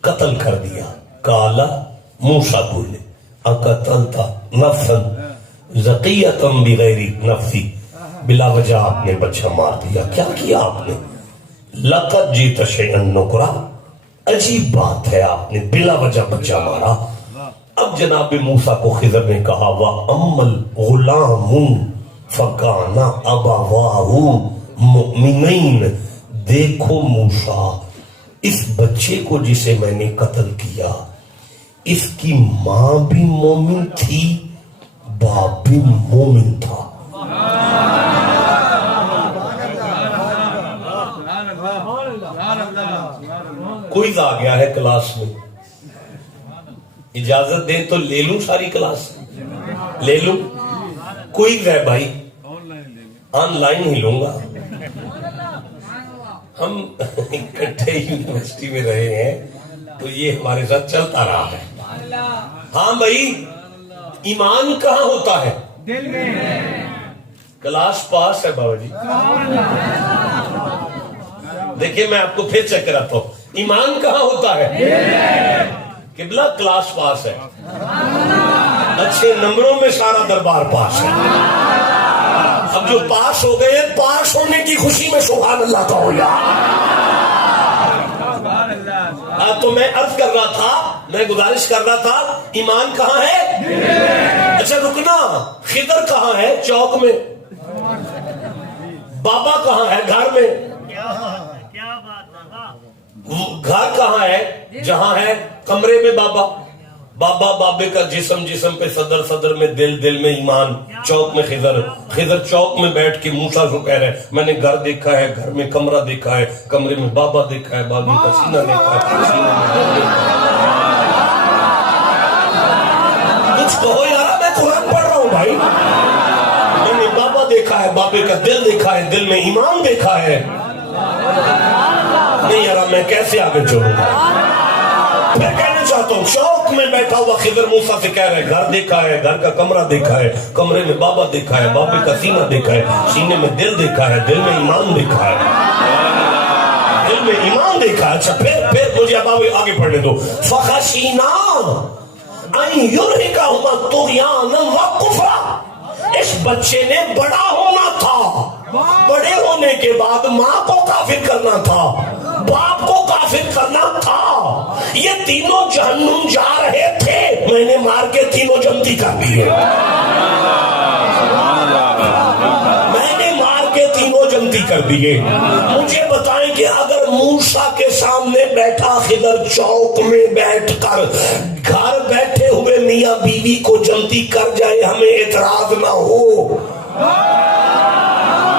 قتل کر دیا. کالا موسیٰ بولے اقتلت نفسا زکیۃ بغیر نفس، بلا وجہ آپ نے بچہ مار دیا، کیا کیا آپ نے؟ لقد جئت شیئا نکرا، عجیب بات ہے آپ نے بلا وجہ بچہ مارا. اب جناب موسیٰ کو خضر نے کہا وَأَمَّا الْغُلَامُ فَكَانَ أَبَوَاهُ مُؤْمِنَيْنِ، دیکھو موسیٰ، اس بچے کو جسے میں نے قتل کیا اس کی ماں بھی مومن تھی، باپ بھی مومن تھا. کوئی آ گیا ہے کلاس میں، اجازت دیں تو لے لوں ساری کلاس، لے لوں؟ کوئی ہے بھائی؟ آن لائن ہی لوں گا. ہم اکٹھے یونیورسٹی میں رہے ہیں تو یہ ہمارے ساتھ چلتا رہا ہے. ہاں بھائی، ایمان کہاں ہوتا ہے؟ دل میں. کلاس پاس ہے بابا جی. دیکھیں میں آپ کو پھر چیک کراتا ہوں، ایمان کہاں ہوتا ہے؟ قبلہ کلاس پاس ہے، اچھے نمبروں میں سارا دربار پاس ہے. اب جو پاس ہو گئے، پاس ہونے کی خوشی میں سبحان اللہ کہو یار. تو میں عرض کر رہا تھا، میں گزارش کر رہا تھا، ایمان کہاں ہے؟ اچھا رکنا، خضر کہاں ہے؟ چوک میں. بابا کہاں ہے؟ گھر میں. گھر کہاں ہے؟ جہاں ہے کمرے میں بابا. بابا بابے کا جسم، جسم پہ صدر، صدر میں دل، دل میں ایمان. چوک میں خضر، خضر چوک میں بیٹھ کے موسیٰ کو کہہ رہے میں نے گھر دیکھا ہے، گھر میں کمرہ دیکھا ہے، کمرے میں بابا دیکھا ہے، بابی کا سینہ دیکھا ہے، سینہ میں دل دیکھا ہے. کچھ کہو یار، میں قرآن پڑھ رہا ہوں بھائی. میں نے بابا دیکھا ہے، بابے کا دل دیکھا ہے، دل میں ایمان دیکھا ہے. نہیں یار میں کیسے آگے چلوں گا؟ میں کہنا چاہتا ہوں شوق میں بیٹھا ہوا خضر موسیٰ سے کہہ رہے گھر دیکھا ہے، گھر کا کمرہ دیکھا ہے، کمرے میں بابا دیکھا ہے، بابے کا سینہ دیکھا ہے، سینے میں دل دیکھا ہے، دل میں ایمان دیکھا ہے، دل میں ایمان دیکھا ہے. اچھا پھر مجھے اب آگے پڑھنے دو. فَخَشِينَا أَن يُرْهِقَهُمَا طُغْيَانًا وَكُفْرًا، اس بچے نے بڑا ہونا تھا، بڑے ہونے کے بعد ماں کو کافر کرنا تھا، باپ کو کافر کرنا تھا. یہ تینوں جہنم جا رہے تھے، میں نے مار کے تینوں جنتی کر دیے. میں نے مار کے تینوں جنتی کر دیے. مجھے بتائیں کہ اگر موسیٰ کے سامنے بیٹھا خضر چوک میں بیٹھ کر گھر بیٹھے ہوئے میاں بیوی کو جنتی کر جائے، ہمیں اعتراض نہ ہو؟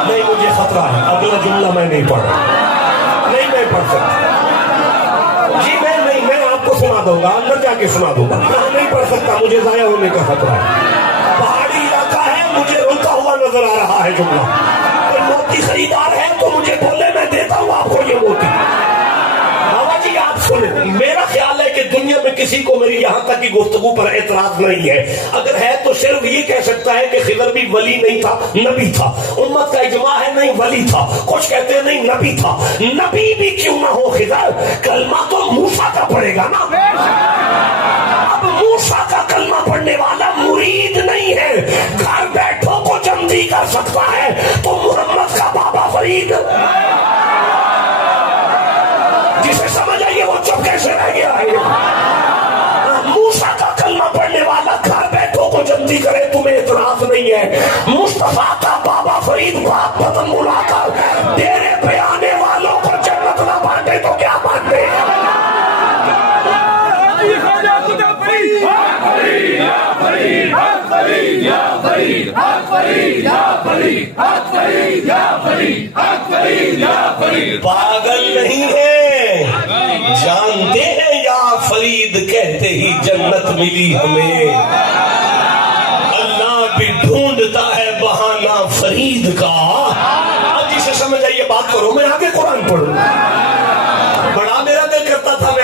نہیں مجھے خطرہ ہے، اگلا جملہ میں نہیں پڑھ رہا، نہیں میں پڑھ سکتا جی. میں آپ کو سنا دوں گا، اندر جا کے سنا دوں گا. میں نہیں پڑھ سکتا، مجھے ضائع ہونے کا خطرہ ہے. پہاڑی علاقہ ہے، مجھے روتا ہوا نظر آ رہا ہے جملہ. کوئی موتی خریدار ہے تو مجھے بولے، میں دیتا ہوں آپ کو یہ موتی. بابا جی آپ سنیں، میرا خیال ہے کہ دنیا میں کسی کو میری یہاں تک کی گفتگو پر اعتراض نہیں ہے. اگر ہے تو صرف یہ کہہ سکتا ہے کہ خضر بھی ولی نہیں تھا، نبی تھا. امت کا اجماع ہے نہیں ولی تھا. کچھ کہتے ہیں نہیں نبی تھا. نبی بھی کیوں نہ ہو خضر، کلمہ تو موسیٰ کا پڑھے گا نا. اب موسیٰ کا کلمہ پڑھنے والا مرید نہیں ہے، گھر بیٹھوں کو جنتی کر سکتا ہے، تو محمد کا بابا فرید جسے سمجھ آئیے وہ چپ کیسے رہ گیا ہے؟ موسیٰ کا کلمہ پڑھنے والا گھر بیٹھوں کو جنتی کرے، تمہیں اعتراض نہیں ہے. مصطفیٰ کا بابا فرید بات بدن ملا کر ڈیرے پہ آنے والوں کو جنت نہ بانٹے تو کیا بانٹے؟ پاگل نہیں ہے، جانتے ہیں یا فرید کہتے ہی جنت ملی ہمیں. اللہ بھی ڈھونڈتا ہے بہانہ فرید کا. اب جسے سمجھ آئیے بات کرو، میں آگے قرآن پڑھوں. بڑا میرا دل کرتا تھا میں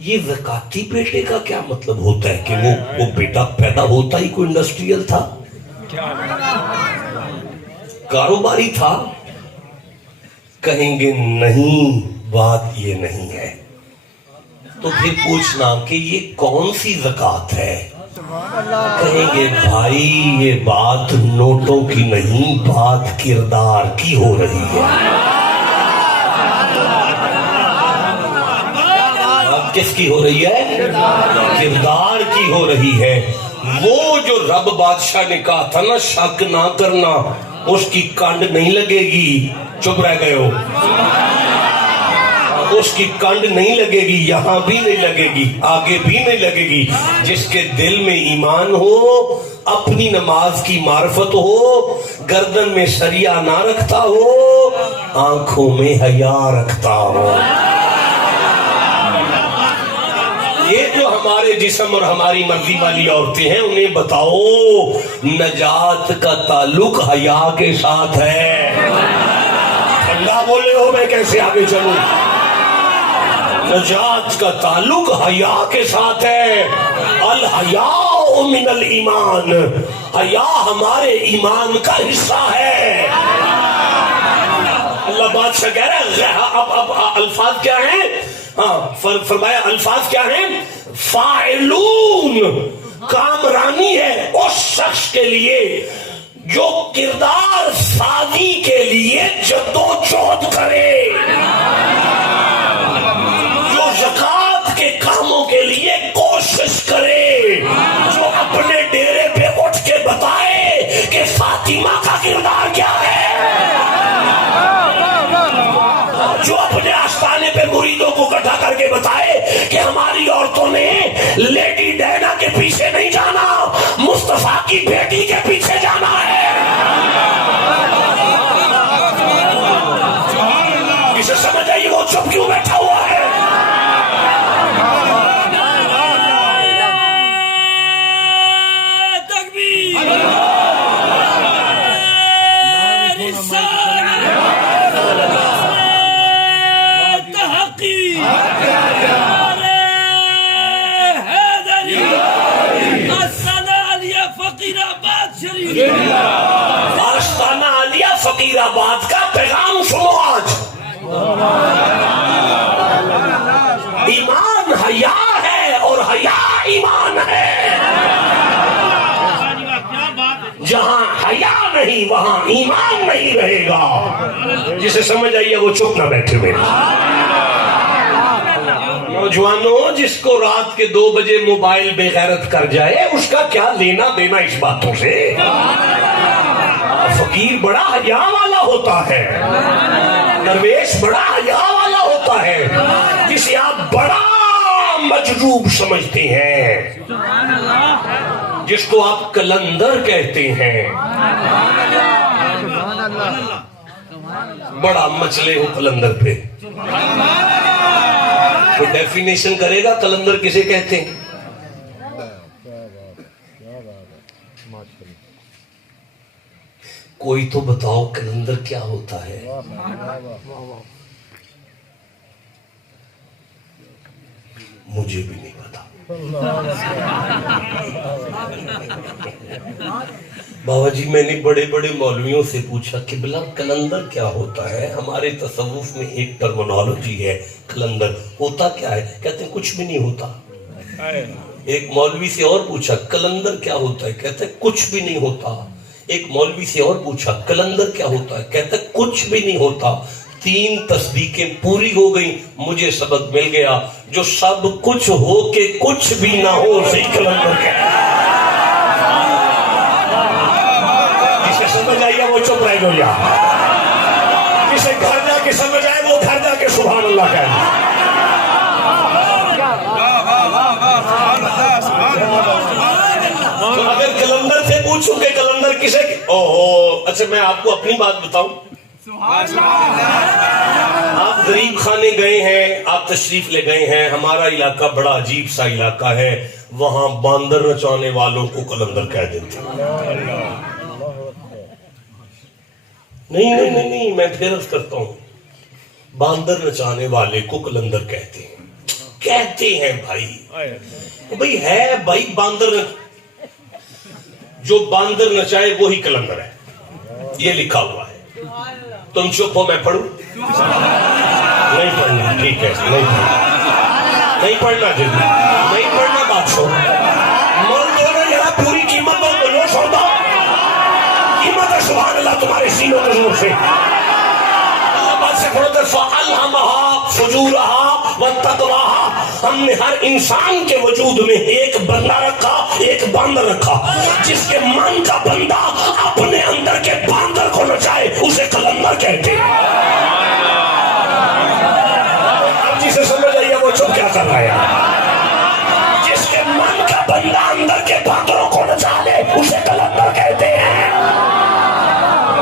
یہ زکاتی بیٹے کا کیا مطلب ہوتا ہے کہ وہ بیٹا پیدا ہوتا ہی کوئی انڈسٹریل تھا، کاروباری تھا؟ کہیں گے نہیں، بات یہ نہیں ہے۔ تو پھر پوچھنا کہ یہ کون سی زکات ہے؟ کہیں گے بھائی یہ بات نوٹوں کی نہیں، بات کردار کی ہو رہی ہے۔ بات کس کی ہو رہی ہے؟ کردار کی ہو رہی ہے۔ وہ جو رب بادشاہ نے کہا تھا نا شک نہ کرنا، اس کی کنڈ نہیں لگے گی۔ چپ رہ گئے ہو؟ اس کی کنڈ نہیں لگے گی، یہاں بھی نہیں لگے گی، آگے بھی نہیں لگے گی۔ جس کے دل میں ایمان ہو، اپنی نماز کی معرفت ہو، گردن میں سریا نہ رکھتا ہو، آنکھوں میں حیا رکھتا ہو۔ یہ جو ہمارے جسم اور ہماری مرضی والی عورتیں ہیں، انہیں بتاؤ نجات کا تعلق حیا کے ساتھ ہے۔ ٹھنڈا بولے ہو، میں کیسے آگے چلوں؟ نجات کا تعلق حیا کے ساتھ ہے۔ الحیاء من الایمان، حیا ہمارے ایمان کا حصہ ہے۔ اللہ بادشاہ کہہ رہا ہے اب الفاظ کیا ہیں؟ فرمایا الفاظ کیا ہیں؟ فاعلون، کامرانی ہے اس شخص کے لیے جو کردار سازی کے لیے جدوجہد کرے، جو زکات کے کاموں کے لیے کوشش کرے، جو اپنے ڈیرے پہ اٹھ کے بتائے کہ فاطمہ کا کردار کیا ہے، جو اپنے آستانے پہ مریدوں کو اکٹھا کر کے بتائے کہ ہماری عورتوں نے لیڈی ڈینا کے پیچھے نہیں جانا، مصطفیٰ کی بیٹی کے پیچھے جانا ہے۔ اسے سمجھ آئیے وہ چپ کیوں بیٹھا ہوا ہے؟ آستانہ عالیہ فقیر آباد کا پیغام سنو آج۔ ایمان حیا ہے اور حیا ایمان ہے۔ جہاں حیا نہیں وہاں ایمان نہیں رہے گا۔ جسے سمجھ آئیے وہ چپ نہ بیٹھے ہوئے۔ نوجوانوں، جس کو رات کے 2 بجے موبائل بے غیرت کر جائے اس کا کیا لینا دینا اس باتوں سے؟ فقیر بڑا حیا والا ہوتا ہے، درویش بڑا حیا والا ہوتا ہے، جسے آپ بڑا مجذوب سمجھتے ہیں، جس کو آپ کلندر کہتے ہیں۔ بڑا مچلے ہو کلندر پہ، تو ڈیفینیشن کرے گا کلندر کسے کہتے ہیں؟ کوئی تو بتاؤ کلندر کیا ہوتا ہے؟ مجھے بھی نہیں پتا۔ بابا جی میں نے بڑے بڑے مولویوں سے پوچھا کہ بلا کلندر کیا ہوتا ہے؟ ہمارے تصوف میں ایک ٹرمنالوجی ہے کلندر، ہوتا کیا ہے؟ کہتے ہیں کچھ بھی نہیں ہوتا۔ ایک مولوی سے اور پوچھا کلندر کیا ہوتا ہے؟ کہتے ہیں کچھ بھی نہیں ہوتا۔ ایک مولوی سے اور پوچھا کلندر کیا ہوتا ہے؟ کہتا ہے کچھ بھی نہیں ہوتا۔ 3 تصدیقیں پوری ہو گئی، مجھے سبق مل گیا، جو سب کچھ ہو کے کچھ بھی نہ ہو اسے کلندر کہتا ہے۔ جسے سمجھ آئیے وہ چپ رہ گیا، جسے گھر جا کے سمجھ آئے وہ گھر جا کے سبحان اللہ کہے۔ تو اگر کلندر سے پوچھوں کہ کلندر کسے اچھا میں آپ کو اپنی بات بتاؤں، آپ غریب خانے گئے ہیں، آپ تشریف لے گئے ہیں، ہمارا علاقہ بڑا عجیب سا علاقہ ہے، وہاں باندر نچانے والوں کو کلندر کہہ دیتے ہیں۔ نہیں میں پھر عرض کرتا ہوں، باندر نچانے والے کو کلندر کہتے ہیں۔ کہتے ہیں بھائی بھائی ہے بھائی باندر، جو باندر نچائے وہی کلندر ہے، یہ لکھا ہوا ہے۔ تم چپ ہو، میں پڑھوں؟ نہیں پڑھنا، ٹھیک ہے، نہیں پڑھنا، نہیں پڑھنا جی، نہیں پڑھنا، بات چھوڑ۔ مول دو نا یہاں پوری قیمت دو، بولو چھوڑ دو، قیمت ہے سبحان اللہ تمہارے سینوں کے زور سے۔ بات سے پڑھو تو فَأَلْهَمَهَا فُجُورَهَا وَاتَّقْوَاهَا، ہم نے ہر انسان کے وجود میں ایک بندہ رکھا، ایک باندر رکھا، جس کے من کا بندہ اپنے اندر کے باندر کو نچائے اسے کلندر کہتے ہیں۔ اب جسے سمجھ آئیے وہ چپ کیا کر رہا ہے؟ جس کے من کا بندہ اندر کے باندروں کو نچا لے اسے کلندر کہتے ہیں،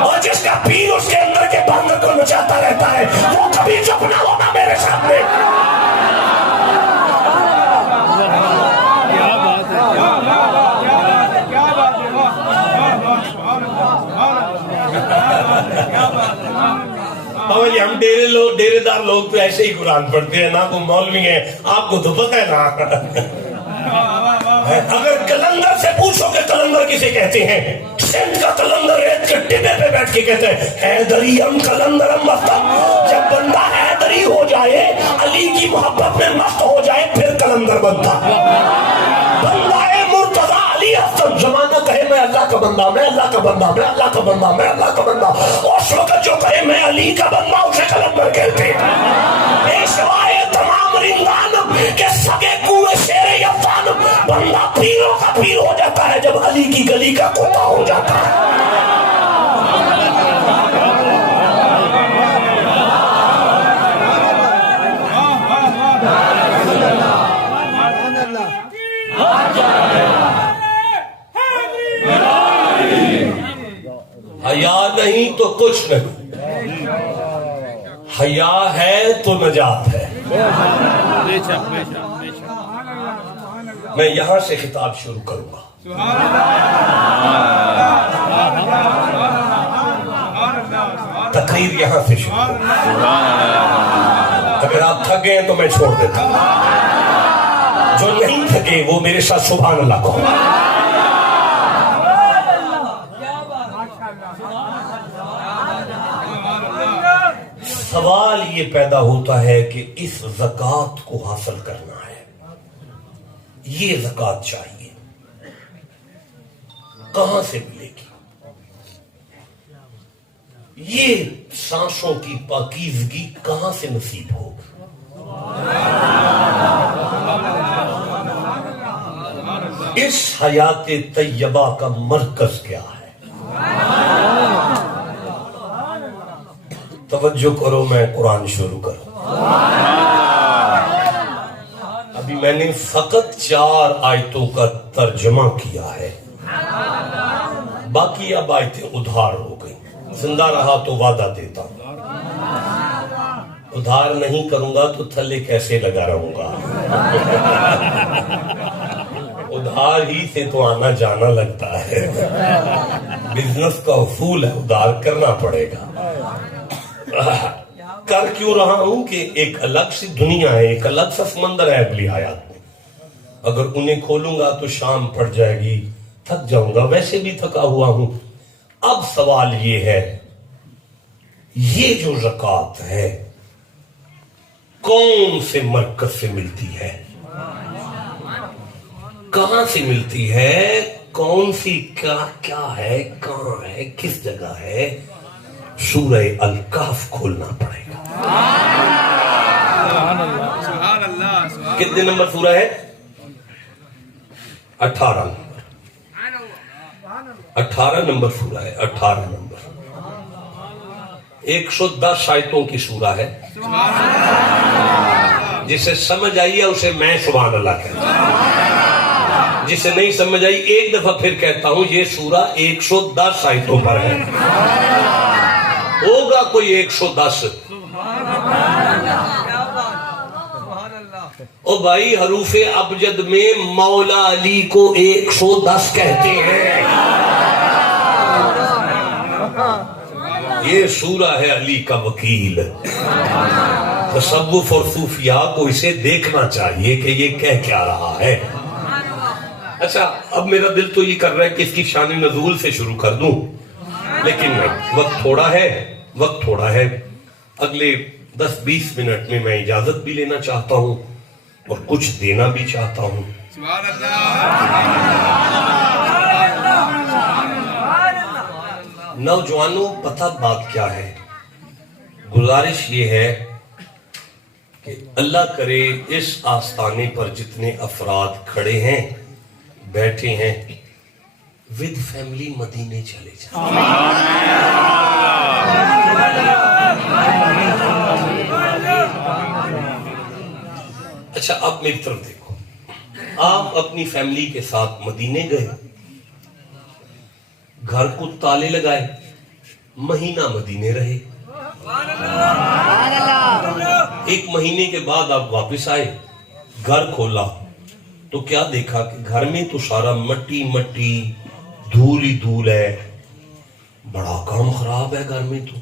اور جس کا پیر اس کے اندر کے باندر کو نچاتا رہتا ہے وہ کبھی چپ نہ ہونا میرے سامنے۔ ہم ڈیرے دار لوگ تو ایسے ہی قرآن پڑھتے ہیں، نہ کوئی مولوی ہیں، آپ کو تو پتہ ہے نا۔ اگر کلندر سے پوچھو کہ کلندر کسے کہتے ہیں، سندھ کا کلندر ریت کے ٹبے پہ بیٹھ کے کہتے ہیں حیدریم کلندرم مستم، جب بندہ حیدری ہو جائے، علی کی محبت میں مست ہو جائے پھر کلندر بنتا۔ بندہ مرتضی علی افضل، زمانہ کہے میں اللہ کا بندہ، میں اللہ کا بندہ، میں اللہ کا بندہ، میں اللہ کا بندہ، اس وقت جو کہے میں علی کا بندہ اسے کلندر کہتے ہیں۔ پیشوائے تمام رندان کے سگے کوئے شیر یزدان، بندہ پیروں کا پیر ہو جاتا ہے جب علی کی گلی کا کوتا ہو جاتا ہے۔ حیا نہیں تو کچھ نہیں، حیا ہے تو نجات ہے۔ میں یہاں سے خطاب شروع کروں گا۔ تقریر یہاں سے شروع کروں گا، اگر آپ تھک گئے تو میں چھوڑ دیتا ہوں، جو نہیں تھکے وہ میرے ساتھ سبحان اللہ کہو۔ سوال یہ پیدا ہوتا ہے کہ اس زکوٰۃ کو حاصل کرنا ہے، یہ زکوٰۃ چاہیے، کہاں سے ملے گی؟ یہ سانسوں کی پاکیزگی کہاں سے نصیب ہوگی؟ اس حیات طیبہ کا مرکز کیا ہے؟ توجہ کرو، میں قرآن شروع کروں۔ ابھی میں نے فقط 4 آیتوں کا ترجمہ کیا ہے، باقی اب آیتیں ادھار ہو گئی۔ زندہ رہا تو وعدہ دیتا ہوں، ادھار نہیں کروں گا تو تھلے کیسے لگا رہوں گا؟ ادھار ہی سے تو آنا جانا لگتا ہے، بزنس کا اصول ہے، ادھار کرنا پڑے گا۔ کر کیوں رہا ہوں کہ ایک الگ سی دنیا ہے، ایک الگ سا سمندر ہے اگلی حیات میں، اگر انہیں کھولوں گا تو شام پڑ جائے گی، تھک جاؤں گا، ویسے بھی تھکا ہوا ہوں۔ اب سوال یہ ہے، یہ جو زکوٰۃ ہے کون سے مرکز سے ملتی ہے؟ کہاں سے ملتی ہے؟ کون سی کیا ہے؟ کہاں ہے؟ کس جگہ ہے؟ سورہ الکہف کھولنا پڑے گا۔ کتنے نمبر سورہ ہے؟ 18 نمبر، 18 نمبر سورہ ہے، 18 نمبر، 110 آیتوں کی سورہ ہے۔ جسے سمجھ آئی ہے اسے میں سبحان اللہ کہتا ہوں، جسے نہیں سمجھ آئی ایک دفعہ پھر کہتا ہوں، یہ سورہ 110 آیتوں پر ہے، ہوگا کوئی 110۔ او بھائی حروف ابجد میں مولا علی کو 110 کہتے ہیں، یہ سورہ ہے علی کا وکیل۔ تصوف اور صوفیاء کو اسے دیکھنا چاہیے کہ یہ کہہ کیا رہا ہے. اچھا اب میرا دل تو یہ کر رہا ہے کہ اس کی شان نزول سے شروع کر دوں، لیکن وقت تھوڑا ہے. اگلے 10-20 منٹ میں اجازت بھی لینا چاہتا ہوں اور کچھ دینا بھی چاہتا ہوں. سبحان اللہ. نوجوانوں پتہ بات کیا ہے؟ گزارش یہ ہے کہ اللہ کرے اس آستانے پر جتنے افراد کھڑے ہیں بیٹھے ہیں ود فیملی مدینے چلے جائیں. اچھا اب میری طرف دیکھو، آپ اپنی فیملی کے ساتھ مدینے گئے، گھر کو تالے لگائے، مہینہ مدینے رہے، 1 مہینے کے بعد آپ واپس آئے، گھر کھولا تو کیا دیکھا کہ گھر میں تو سارا مٹی دھول ہی دھول ہے، بڑا کام خراب ہے گھر میں. تو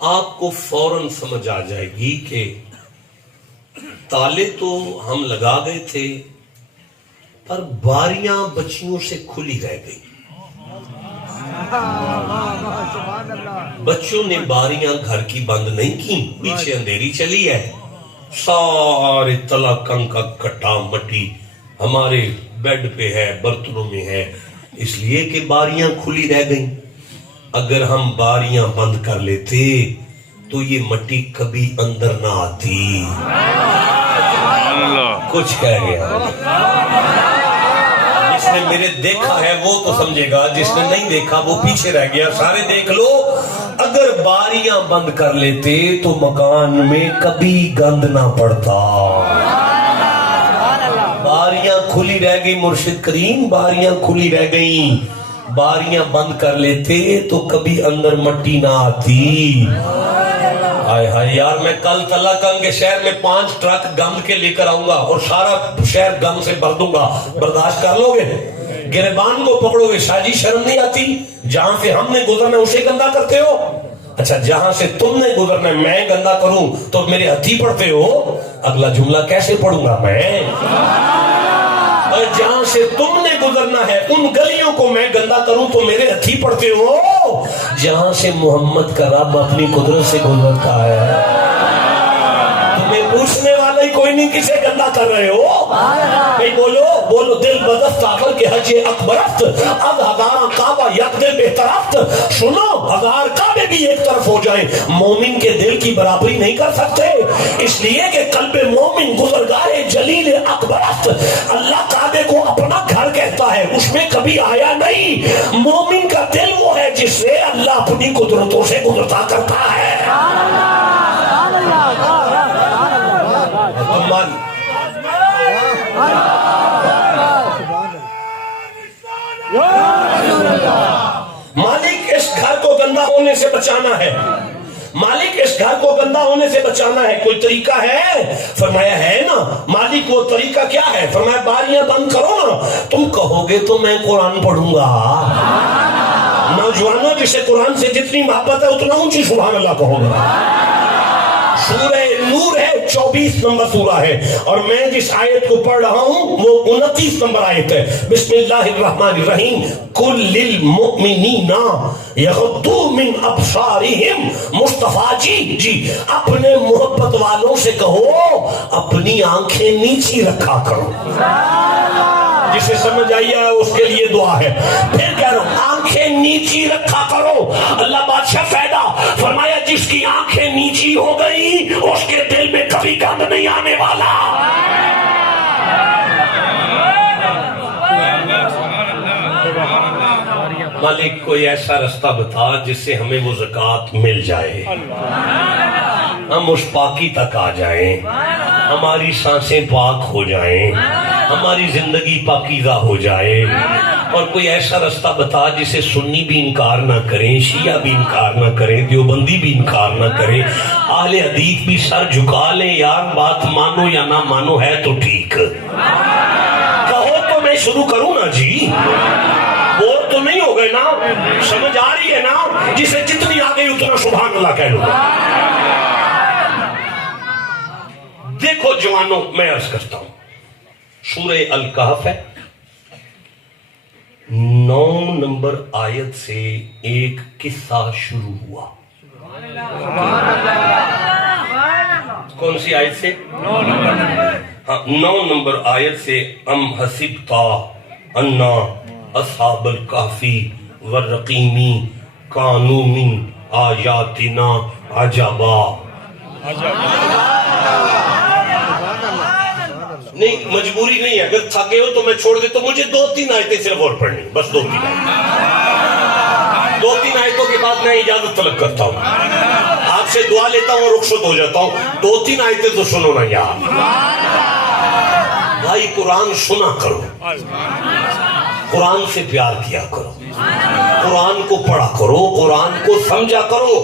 آپ کو فوراً سمجھ آ جائے گی کہ تالے تو ہم لگا گئے تھے پر باریاں بچیوں سے کھلی رہ گئی. بچوں نے باریاں گھر کی بند نہیں کی، پیچھے اندھیری چلی ہے، سارے تلا کنگ کا کٹا مٹی ہمارے بیڈ پہ ہے، برتنوں میں ہے، اس لیے کہ باریاں کھلی رہ گئیں. اگر ہم باریاں بند کر لیتے تو یہ مٹی کبھی اندر نہ آتی. کچھ کہہ گیا. جس نے میرے دیکھا ہے وہ تو سمجھے گا، جس نے نہیں دیکھا وہ پیچھے رہ گیا. سارے دیکھ لو، اگر باریاں بند کر لیتے تو مکان میں کبھی گند نہ پڑتا. باریاں کھلی رہ گئی، مرشد کریم باریاں کھلی رہ گئیں. باریاں بند کر لیتے تو کبھی اندر مٹی نہ آتی. آئے ہائے یار، میں کل تلا کنگ کے شہر میں 5 ٹرک گند کے لے کر آؤں گا اور سارا شہر گند سے بھر دوں گا. برداشت کر لو گے؟ گریبان کو پکڑو گے؟ شاجی شرم نہیں آتی؟ جہاں سے ہم نے گزرنا اسے گندا کرتے ہو. اچھا جہاں سے تم نے گزرنا میں گندا کروں تو میرے ہتھی پڑھتے ہو. اگلا جملہ کیسے پڑھوں گا میں؟ اور جہاں سے تم نے گزرنا ہے ان گلیوں کو میں گندا کروں تو میرے ہتھی پڑھتے ہو. جہاں سے محمد کا رب اپنی قدرت سے گزرتا ہے تمہیں پوچھنے والا ہی کوئی نہیں کسے گندا کر رہے ہو. نہیں بولو دل بدست آخر کے حج اکبرست اب 1000 کعبہ یک دل بہترافت. سنو 1000 کعبے بھی ایک طرف ہو جائیں مومن کے دل کی برابری نہیں کر سکتے، اس لیے کہ قلب مومن گزرگاہ جلیل اکبرست. اللہ کعبے کو اپنا گھر کہتا ہے، اس میں کبھی آیا نہیں. مومن کا دل وہ ہے جس سے اللہ اپنی قدرتوں سے گزرتا کرتا ہے. مالک اس گھر کو گندا ہونے سے بچانا ہے، مالک اس گھر کو گندا ہونے سے بچانا ہے. کوئی طریقہ ہے؟ فرمایا ہے نا. مالک وہ طریقہ کیا ہے؟ فرمایا باریاں بند کرو نا. تم کہو گے تو میں قرآن پڑھوں گا. نوجوانوں جسے قرآن سے جتنی محبت ہے اتنا اونچی سبحان اللہ کہو گا. سورہ نور ہے، 24 نمبر سورہ ہے، اور میں جس آیت کو پڑھ رہا ہوں وہ 29 نمبر آیت ہے. بسم اللہ الرحمن الرحیم. قل للمؤمنین یغضوا من ابصارہم. مصطفیٰ جی اپنے محبت والوں سے کہو اپنی آنکھیں نیچی رکھا کرو. جسے سمجھ آئی ہے اس کے لیے دعا ہے. پھر کہہ رہا ہوں آنکھیں نیچی رکھا کرو. اللہ بادشاہ فائدہ فرمایا جس کی آنکھیں نیچی ہو گئی اس کے دل میں کبھی گند نہیں آنے والا. مالک کوئی ایسا رستہ بتا جس سے ہمیں وہ زکوٰۃ مل جائے، ہم اس پاکی تک آ جائیں، ہماری سانسیں پاک ہو جائیں، ہماری زندگی پاکیزہ ہو جائے. اور کوئی ایسا رستہ بتا جسے سنی بھی انکار نہ کریں، شیعہ بھی انکار نہ کریں، دیوبندی بھی انکار نہ کریں، اہل حدیث بھی سر جھکا لیں. یار بات مانو یا نہ مانو ہے تو ٹھیک، کہو تو میں شروع کروں نا جی. بور تو نہیں ہو گئے نا؟ سمجھ آ رہی ہے نا؟ جسے جتنی آ گئی اتنا سبحان اللہ کہہ لو. دیکھو جوانوں، میں عرض کرتا ہوں، سورہ الکہف ہے، 9 نمبر آیت سے ایک قصہ شروع ہوا۔ کون سی آیت سے؟ 9 نمبر آیت سے ام حسبتا انا اصحاب الکہفی والرقیمی کانوا من آیاتنا عجبا۔ نہیں، مجبوری نہیں ہے، اگر تھکے ہو تو میں چھوڑ دیتا ہوں، مجھے 2-3 آیتیں صرف اور پڑھنی، بس 2-3 آیتیں۔ 2-3 آیتوں کے بعد میں اجازت طلب کرتا ہوں، آپ سے دعا لیتا ہوں اور رخصت ہو جاتا ہوں۔ 2-3 آیتیں تو سنو نا یار بھائی، قرآن سنا کرو، قرآن سے پیار کیا کرو، قرآن کو پڑھا کرو، قرآن کو سمجھا کرو،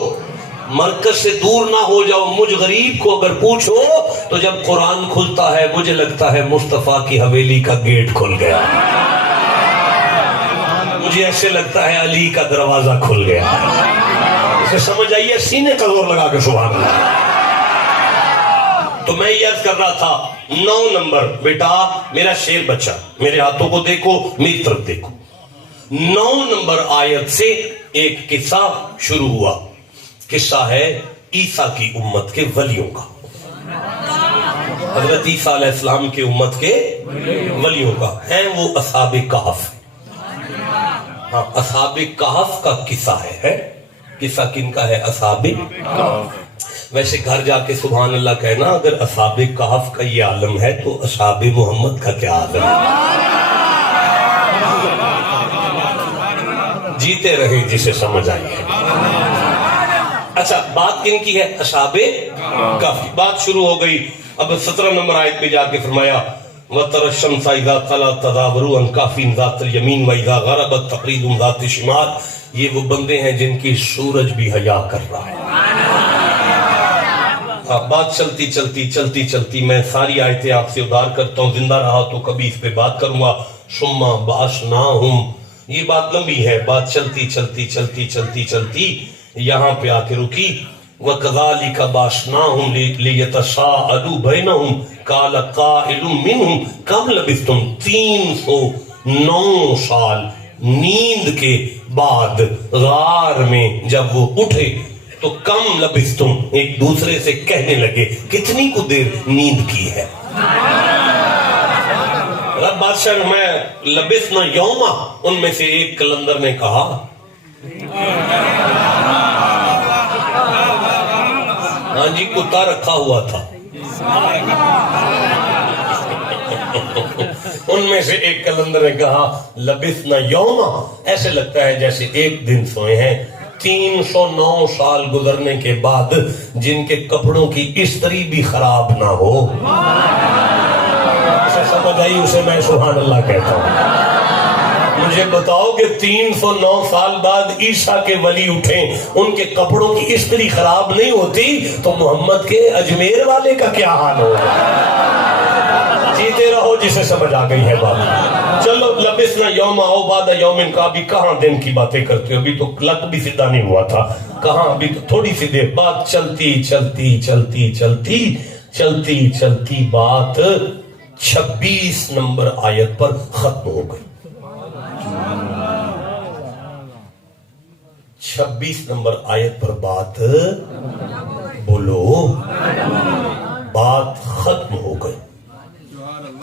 مرکز سے دور نہ ہو جاؤ۔ مجھ غریب کو اگر پوچھو تو جب قرآن کھلتا ہے مجھے لگتا ہے مصطفیٰ کی حویلی کا گیٹ کھل گیا، مجھے ایسے لگتا ہے علی کا دروازہ کھل گیا۔ اسے سمجھ آئیے، سینے کا زور لگا کے سبحان اللہ۔ تو میں یہ عرض کر رہا تھا، 9 نمبر، بیٹا میرا شیر بچہ، میرے ہاتھوں کو دیکھو، میری طرف دیکھو۔ 9 نمبر آیت سے ایک قصہ شروع ہوا۔ قصہ ہے عیسیٰ کی امت کے ولیوں کا، حضرت عیسیٰ علیہ السلام کے امت کے ولیوں کا، ہیں وہ اصحاب کہف۔ ہاں، اصحاب کہف کا قصہ ہے۔ قصہ کن کا ہے؟ اصحاب کہف۔ ویسے گھر جا کے سبحان اللہ کہنا، اگر اصحاب کہف کا یہ عالم ہے تو اصحاب محمد کا کیا عالم ہے؟ جیتے رہے جسے سمجھ آئی ہے۔ اچھا، بات کن کی ہے؟ اصحاب کہف۔ بات شروع ہو گئی۔ اب 17 نمبر آیت پہ جا کے فرمایا وَتَرَى الشَّمْسَ إِذَا طَلَعَتْ تَزَاوَرُ عَنْ كَهْفِهِمْ ذَاتَ الْيَمِينِ وَإِذَا غَرَبَتْ تَقْرِضُهُمْ ذَاتَ الشِّمَالِ۔ یہ وہ بندے ہیں جن کی سورج بھی حیا کر رہا ہے۔ بات چلتی چلتی میں ساری آیتیں آپ سے ادھار کرتا ہوں، زندہ رہا تو کبھی اس پہ بات کروں گا۔ ثُمَّ بَعَثْنَاهُمْ، یہ بات لمبی ہے، بات چلتی یہاں پہ آ کے رکی۔ وَكَذَلِكَ بَعَثْنَاهُمْ لِيَتَسَاءَلُوا بَيْنَهُمْ قَالَ قَائِلٌ مِّنْهُمْ كَمْ لَبِثْتُمْ۔ 309 سال نیند کے بعد غار میں جب وہ اٹھے تو کم لبثتم، ایک دوسرے سے کہنے لگے کتنی کو دیر نیند کی ہے۔ رب بادشاہ میں لبثنا یوما، ان میں سے ایک کلندر نے کہا ہاں جی، کتا رکھا ہوا تھا۔ ان میں سے ایک کلندر نے کہا لبثنا یوما، ایسے لگتا ہے جیسے ایک دن سوئے ہیں۔ 309 سال گزرنے کے بعد جن کے کپڑوں کی استری بھی خراب نہ ہو، اسے سمجھ آئی، اسے میں سبحان اللہ کہتا ہوں۔ مجھے بتاؤ کہ 309 سال بعد عیسیٰ کے ولی اٹھیں، ان کے کپڑوں کی استری خراب نہیں ہوتی تو محمد کے اجمیر والے کا کیا حال ہوگا؟ جیتے رہو جسے سمجھ آ گئی ہے بات۔ چلو، لبثنا یوم او بعد یومن کا بھی کہاں دن کی باتیں کرتے ہو، ابھی تو لک بھی سیدھا نہیں ہوا تھا، کہاں ابھی تو تھوڑی سی دیر۔ بات چلتی بات 26 نمبر آیت پر ختم ہو گئی۔ 26 نمبر آیت پر بات بولو، بات ختم ہو گئی۔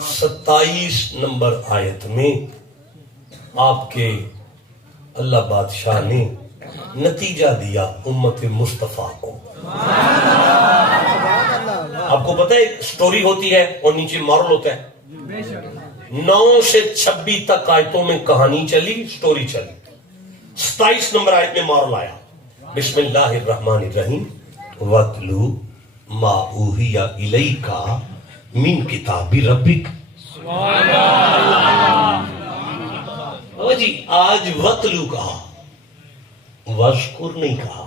27 نمبر آیت میں آپ کے اللہ بادشاہ نے نتیجہ دیا امت مصطفیٰ کو۔ آپ کو پتہ ہے سٹوری ہوتی ہے اور نیچے مورل ہوتا ہے۔ 9 سے 26 تک آیتوں میں کہانی چلی، سٹوری چلی۔ 27 نمبر آیت میں مورل آیا، بسم اللہ الرحمن الرحیم وَاتْلُو مَا أُوحِیَ إِلَيْکَ من کتاب ربک۔ جی آج وَاتْلُو کہا، وَذْکُر نہیں کہا،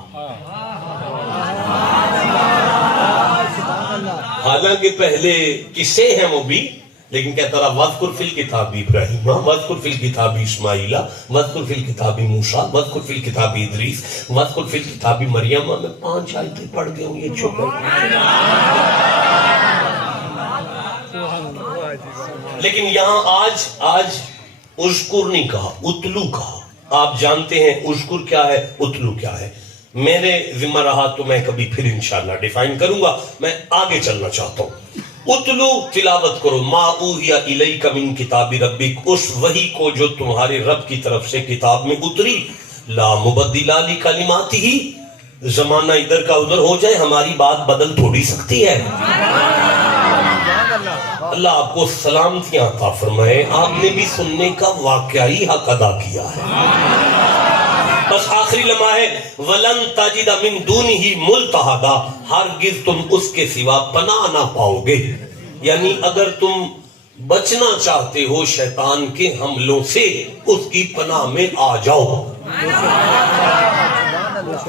حالانکہ پہلے قصے ہیں وہ بھی، لیکن کہتا رہا وَذْکُر فِی الْکِتَابِ ابراہیم، وَذْکُر فِی الْکِتَابِ اسماعیل، وَذْکُر فِی الْکِتَابِ موسیٰ، وَذْکُر فِی الْکِتَابِ ادریس، وَذْکُر فِی الْکِتَابِ مریم۔ میں 5 آیتیں پڑھ گیا ہوں، یہ چھپ لیکن یہاں آج اذکر نہیں کہا، اتلو کہا. آپ جانتے ہیں اذکر کیا ہے، اتلو کیا ہے. میرے ذمہ رہا تو میں کبھی پھر انشاءاللہ ڈیفائن کروں گا. میں آگے چلنا چاہتا ہوں. اتلو تلاوت کرو ما اوحی الیک من کتاب ربک، اس وحی کو جو تمہارے رب کی طرف سے کتاب میں اتری. لا مبدل لکلماتہ، زمانہ ادھر کا ادھر ہو جائے ہماری بات بدل تھوڑی سکتی ہے. اللہ آپ کو سلامتیاں عطا فرمائے. آپ نے بھی سننے کا واقعی حق ادا کیا ہے. بس آخری لمحہ ہے، وَلَن تَجِدَ مِن دُونِهِ مُلْتَحَدًا، ہرگز تم اس کے سوا پناہ نہ پاؤ گے. یعنی اگر تم بچنا چاہتے ہو شیطان کے حملوں سے، اس کی پناہ میں آ جاؤ.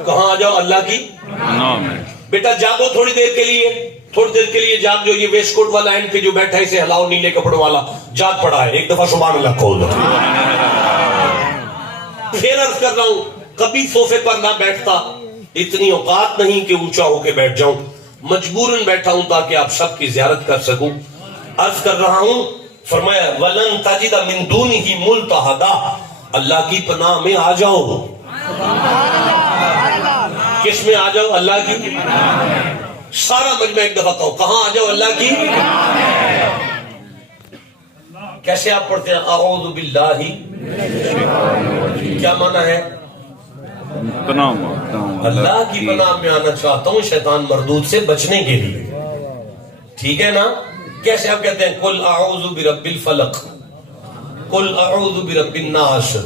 کہاں آ جاؤ؟ اللہ کی پناہ میں. بیٹا جاگو تھوڑی دیر کے لیے، تھوڑی دیر کے لیے جاگ. جو یہ ویسٹ کوٹ والا اینڈ پہ جو بیٹھا ہے اسے ہلاؤ، نیلے کپڑوں والا جاگ پڑا ہے. ایک دفعہ سبحان اللہ کھول دو. پھر عرض کر رہا ہوں، کبھی صوفے پر نہ بیٹھتا، اتنی اوقات نہیں کہ اونچا ہو کے بیٹھ جاؤں. مجبوراً بیٹھا ہوں تاکہ آپ سب کی زیارت کر سکوں. عرض کر رہا ہوں، فرمایا وَلَن تَجِدَ مِن دُونِهِ مُلْتَحَدًا، اللہ کی پناہ میں آ جاؤ. کس میں آ جاؤ؟ اللہ کی پناہ میں. سارا مجمع ایک دفعہ کہو، کہاں آ جاؤ؟ اللہ کی پناہ میں. کیسے آپ پڑھتے ہیں؟ اعوذ باللہ، کیا معنی ہے؟ اللہ کی پناہ میں آنا چاہتا ہوں شیطان مردود سے بچنے کے لیے. ٹھیک ہے نا؟ کیسے آپ کہتے ہیں قل اعوذ برب الفلق، قل اعوذ برب الناس.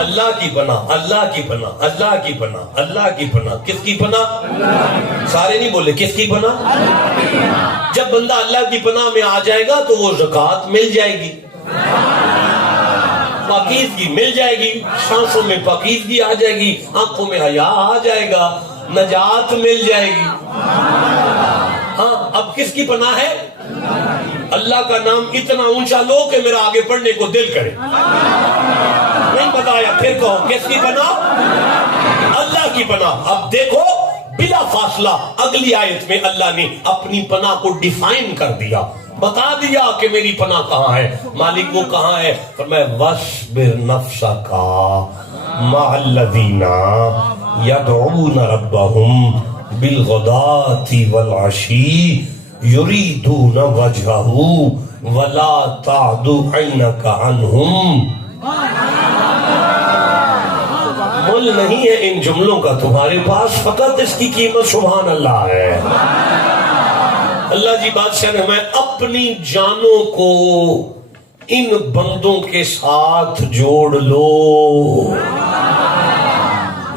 اللہ کی پناہ، اللہ کی پناہ، اللہ کی پناہ، اللہ کی پناہ. کس کی پناہ؟ سارے نہیں بولے. کس کی پناہ؟ جب بندہ اللہ کی پناہ میں آ جائے گا تو وہ زکوٰۃ مل جائے گی، پاکیزگی مل جائے گی، سانسوں میں پاکیزگی آ جائے گی، آنکھوں میں حیا آ جائے گا، نجات مل جائے گی. ہاں اب کس کی پناہ ہے؟ اللہ کا نام اتنا اونچا لو کہ میرا آگے پڑھنے کو دل کرے. نہیں بتایا، پھر کہو کس کی پناہ؟ اللہ کی پناہ. اب دیکھو بلا فاصلہ اگلی آیت میں اللہ نے اپنی پناہ کو ڈیفائن کر دیا، بتا دیا کہ میری پناہ کہاں ہے. مالک وہ کہاں ہے؟ فرمایا وَاصْبِرْ نَفْسَكَ مَعَ الَّذِينَ يَدْعُونَ رَبَّهُمْ بِالْغَدَاةِ وَالْعَشِيِّ يُرِيدُونَ وَجْهَهُ وَلَا تَعْدُ عَيْنَكَ عَنْهُمْ. مول نہیں ہے ان جملوں کا تمہارے پاس، فقط اس کی قیمت سبحان اللہ ہے. اللہ جی بادشاہ نے میں اپنی جانوں کو ان بندوں کے ساتھ جوڑ لو،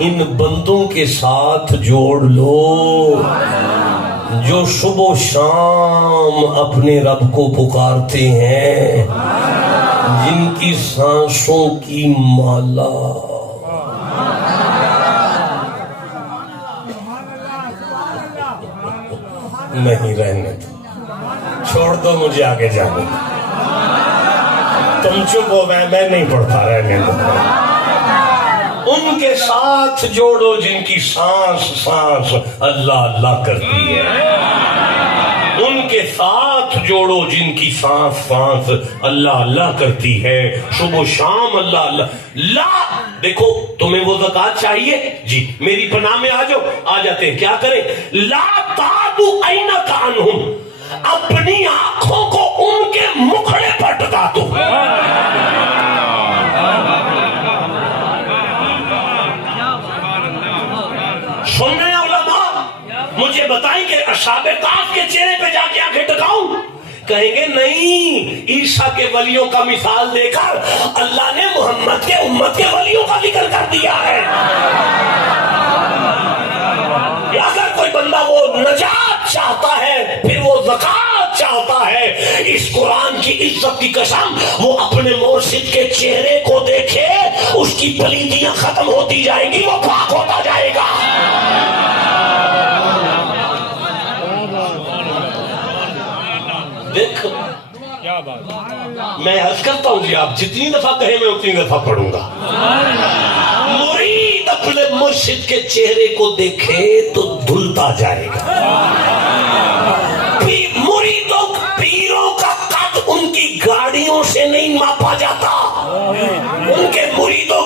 ان بندوں کے ساتھ جوڑ لو جو صبح و شام اپنے رب کو پکارتے ہیں، جن کی سانسوں کی مالا نہیں. رہنے دو، چھوڑ دو، مجھے آگے جانے دو. تم چپ ہو گئے، میں نہیں پڑھتا، رہنے دو. ان کے ساتھ جوڑو جن کی سانس اللہ اللہ کرتی ہے. ان کے ساتھ جوڑو جن کی سانس اللہ اللہ کرتی ہے. صبح و شام اللہ اللہ. لا دیکھو تمہیں وہ زکوٰۃ چاہیے جی، میری پناہ میں آ جاؤ. آ جاتے ہیں، کیا کریں؟ لا تعدو عینک عنہم، اپنی آنکھوں کو ان کے مکھڑے پر ٹکا دو. سن رہے ہیں علماء؟ مجھے بتائیں کہ اصحاب کہف کے چہرے پہ جا کے آنکھیں ٹکاؤں؟ کہیں گے نہیں، عیسیٰ کے ولیوں کا مثال دے کر اللہ نے محمد کے امت کے ولیوں کا ذکر کر دیا ہے. اگر کوئی بندہ وہ نجات چاہتا ہے، پھر وہ زکوٰۃ چاہتا ہے، اس قرآن کی عزت کی قسم وہ اپنے مرشد کے چہرے کو دیکھے، اس کی پلیدیاں ختم ہوتی جائیں گی، وہ پاک ہوتا جائے گا. دیکھ میں عرض کرتا ہوں جی، آپ جتنی دفعہ کہیں میں اتنی دفعہ پڑھوں گا. مرید اپنے مرشد کے چہرے کو دیکھے تو دھلتا جائے گا. مرید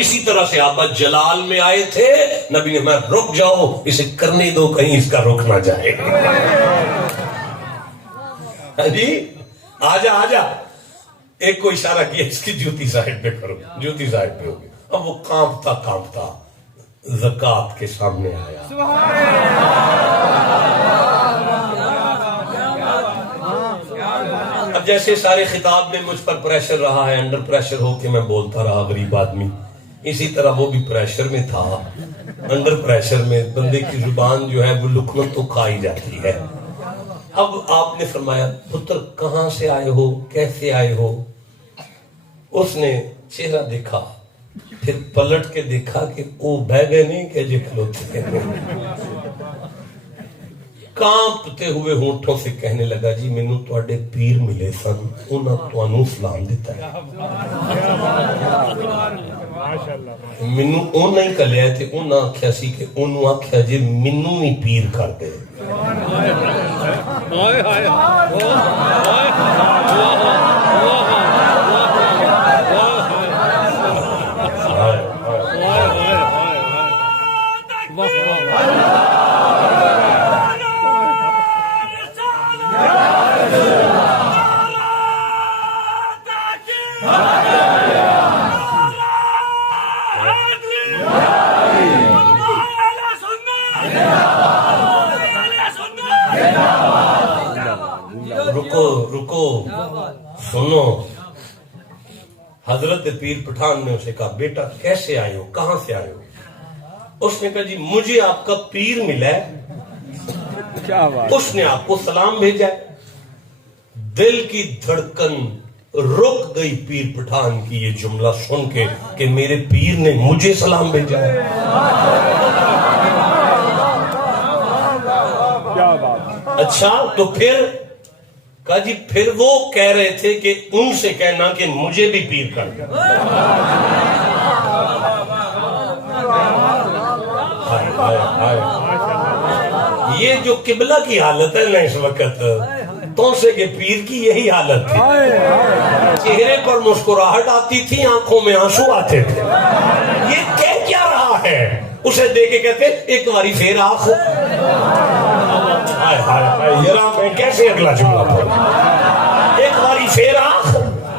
اسی طرح سے آبا جلال میں آئے تھے، نبی نے میں رک جاؤ، اسے کرنے دو، کہیں اس کا رک نہ جائے۔ جی آجا آجا، ایک کو اشارہ کیا اس کی جوتی سائڈ پہ کرو، جوتی سائڈ پہ ہوگی۔ اب وہ کانپتا کانپتا زکوٰۃ کے سامنے آیا۔ اب جیسے سارے خطاب میں مجھ پر پریشر رہا ہے، انڈر پریشر ہو کے میں بولتا رہا غریب آدمی، اسی طرح وہ بھی پریشر میں تھا، انڈر پریشر میں بندے کی زبان جو ہے وہ لقمت تو کھائی جاتی ہے۔ اب آپ نے فرمایا پتر کہاں سے آئے ہو، کیسے آئے ہو؟ اس نے چہرہ دیکھا، پھر پلٹ کے دیکھا کہ وہ بہ گئے نہیں کہ جے کھلوتے ہیں، کانپتے ہوئے ہونٹوں سے کہنے لگا جی مینوں تواڈے پیر ملے سن، انہاں تانوں سلام دیتا ہے۔ مینوں انہاں ہی کلیا تے انہاں آکھیا سی کہ انہوں آکھیا جی مینوں ہی پیر کر دے۔ رکو سنو، حضرت پیر پٹھان نے اسے کہا بیٹا کیسے آئے ہو، کہاں سے آئے ہو؟ اس نے کہا جی مجھے آپ کا پیر ملا ہے، اس نے آپ کو سلام بھیجا ہے۔ دل کی دھڑکن رک گئی پیر پٹھان کی یہ جملہ سن کے کہ میرے پیر نے مجھے سلام بھیجا ہے۔ اچھا تو پھر کہا جی پھر وہ کہہ رہے تھے کہ ان سے کہنا کہ مجھے بھی پیر کر دیا۔ یہ جو قبلہ کی حالت ہے نا اس وقت، توسے کے پیر کی یہی حالت تھی، چہرے پر مسکراہٹ آتی تھی، آنکھوں میں آنسو آتے تھے۔ یہ کہہ کیا رہا ہے؟ اسے دیکھ کے کہتے ایک باری پھر آخ، میں کیسے اگلا جملہ پڑھوں؟ ایک باری پھر آخ۔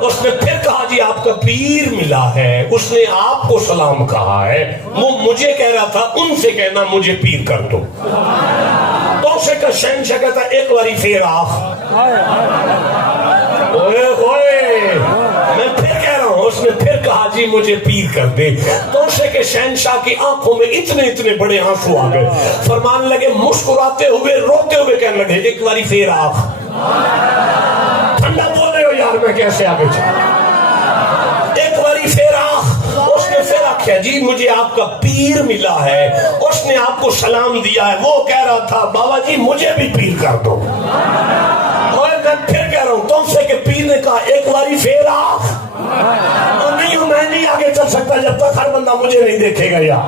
اس نے پھر کہا جی آپ کا پیر ملا ہے، اس نے آپ کو سلام کہا ہے، وہ مجھے کہہ رہا تھا ان سے کہنا مجھے پیر کر دو۔ تو اسے کا شہنشاہ کہتا ایک باری پھر آخ۔ اوئے ہوئے میں پھر کہہ رہا ہوں، اس نے پھر کہا جی مجھے پیر کر دے۔ تو اسے کے شہنشاہ کی آنکھوں میں اتنے بڑے آنسو آ گئے، فرمان لگے مسکراتے ہوئے روتے ہوئے کہنے لگے ایک باری پھر آخ۔ ٹھنڈا بول رہے ہو یار میں کیسے آگے چاہتا، ایک باری پھر آخ۔ اس نے پھر آخیا جی مجھے آپ کا پیر ملا ہے، اس نے آپ کو سلام دیا ہے، وہ کہہ رہا تھا بابا جی مجھے بھی پیر کر دو۔ اور میں پھر کہہ رہا ہوں تم سے کہ پیر نے کہا ایک باری پھر آخ۔ اور نہیں ہوں میں نہیں آگے چل سکتا جب تک ہر بندہ مجھے نہیں دیکھے گا۔ یا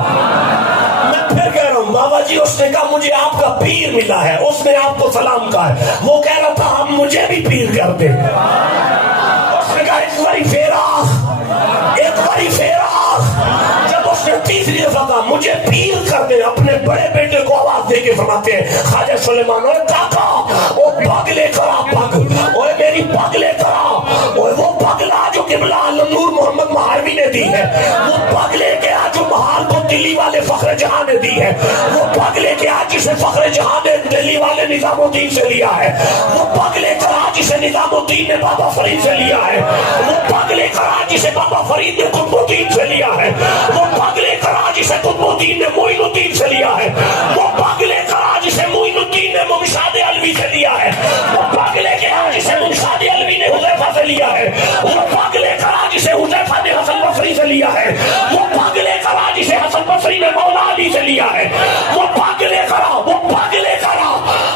میں پھر کہہ رہا ہوں بابا جی اس نے کہا مجھے آپ کا پیر ملا ہے، اس نے آپ کو سلام کہا ہے، وہ کہہ رہا تھا ہم مجھے بھی پیر کر دیں۔ اس نے کہا ایک باری پھر آخ، ایک باری پھر آخ۔ جب اس نے تیسری دفعہ کہا مجھے پیر کر دے، اپنے بڑے بیٹے کو آواز دے کے فرماتے ہیں خواجہ سلیمان اوے کاکا وہ پگ لے کر آ، پگ اوے میری پگ لے کر آ۔ اوے وہ پگ لا جو قبلہ عالم نور محمد مہاروی نے دی ہے، وہ پگ لے کے آ جو مہار کو دلی والے فخر جہاں نے دی ہے، وہ پگ لے کے آ جسے فخر جہاں نے دلی والے نظام الدین سے لیا ہے، وہ پگ لے کر آ جسے نظام الدین نے بابا فرید سے لیا ہے، وہ پگ لے کر آ جسے بابا فرید نے قطب الدین سے لیا ہے، وہ پگ لے کر آ جسے قطب الدین نے معین الدین سے لیا ہے، وہ پگ لے کر آ جسے معین الدین نے ممشاد علوی سے لیا ہے، وہ پگ لے کے آ جسے ممشاد علوی نے حذیفہ سے لیا ہے، وہ پگ لے کر آ جسے حذیفہ نے حسن بصری سے لیا ہے، وہ پگ لے کر آ جسے حسن بصری نے مولا علی سے لیا ہے، وہ پگ لے کر آ، وہ پگ لے کر آ،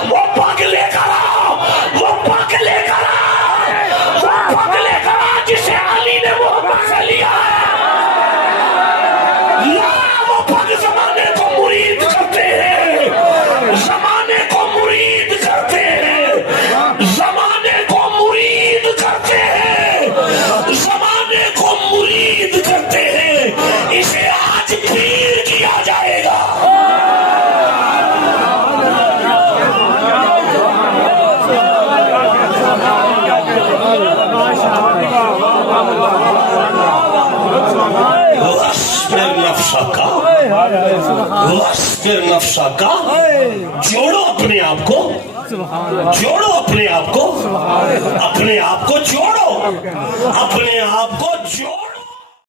وہ پگ لے کر آ، وہ پگ لے کر آ، وہ پگ لے کر آ جسے علی نے محمد سے لیا ہے۔ وہ پگ زمانے کو مرید کرتے ہیں، زمانے کو مرید کرتے ہیں، زمانے کو مرید کرتے ہیں، زمانے کو مرید کرتے ہیں۔ اس وَاسْتِرْ نَفْسَكَ، جوڑو اپنے آپ کو، جوڑو اپنے آپ کو، اپنے آپ کو جوڑو، اپنے آپ کو جوڑو.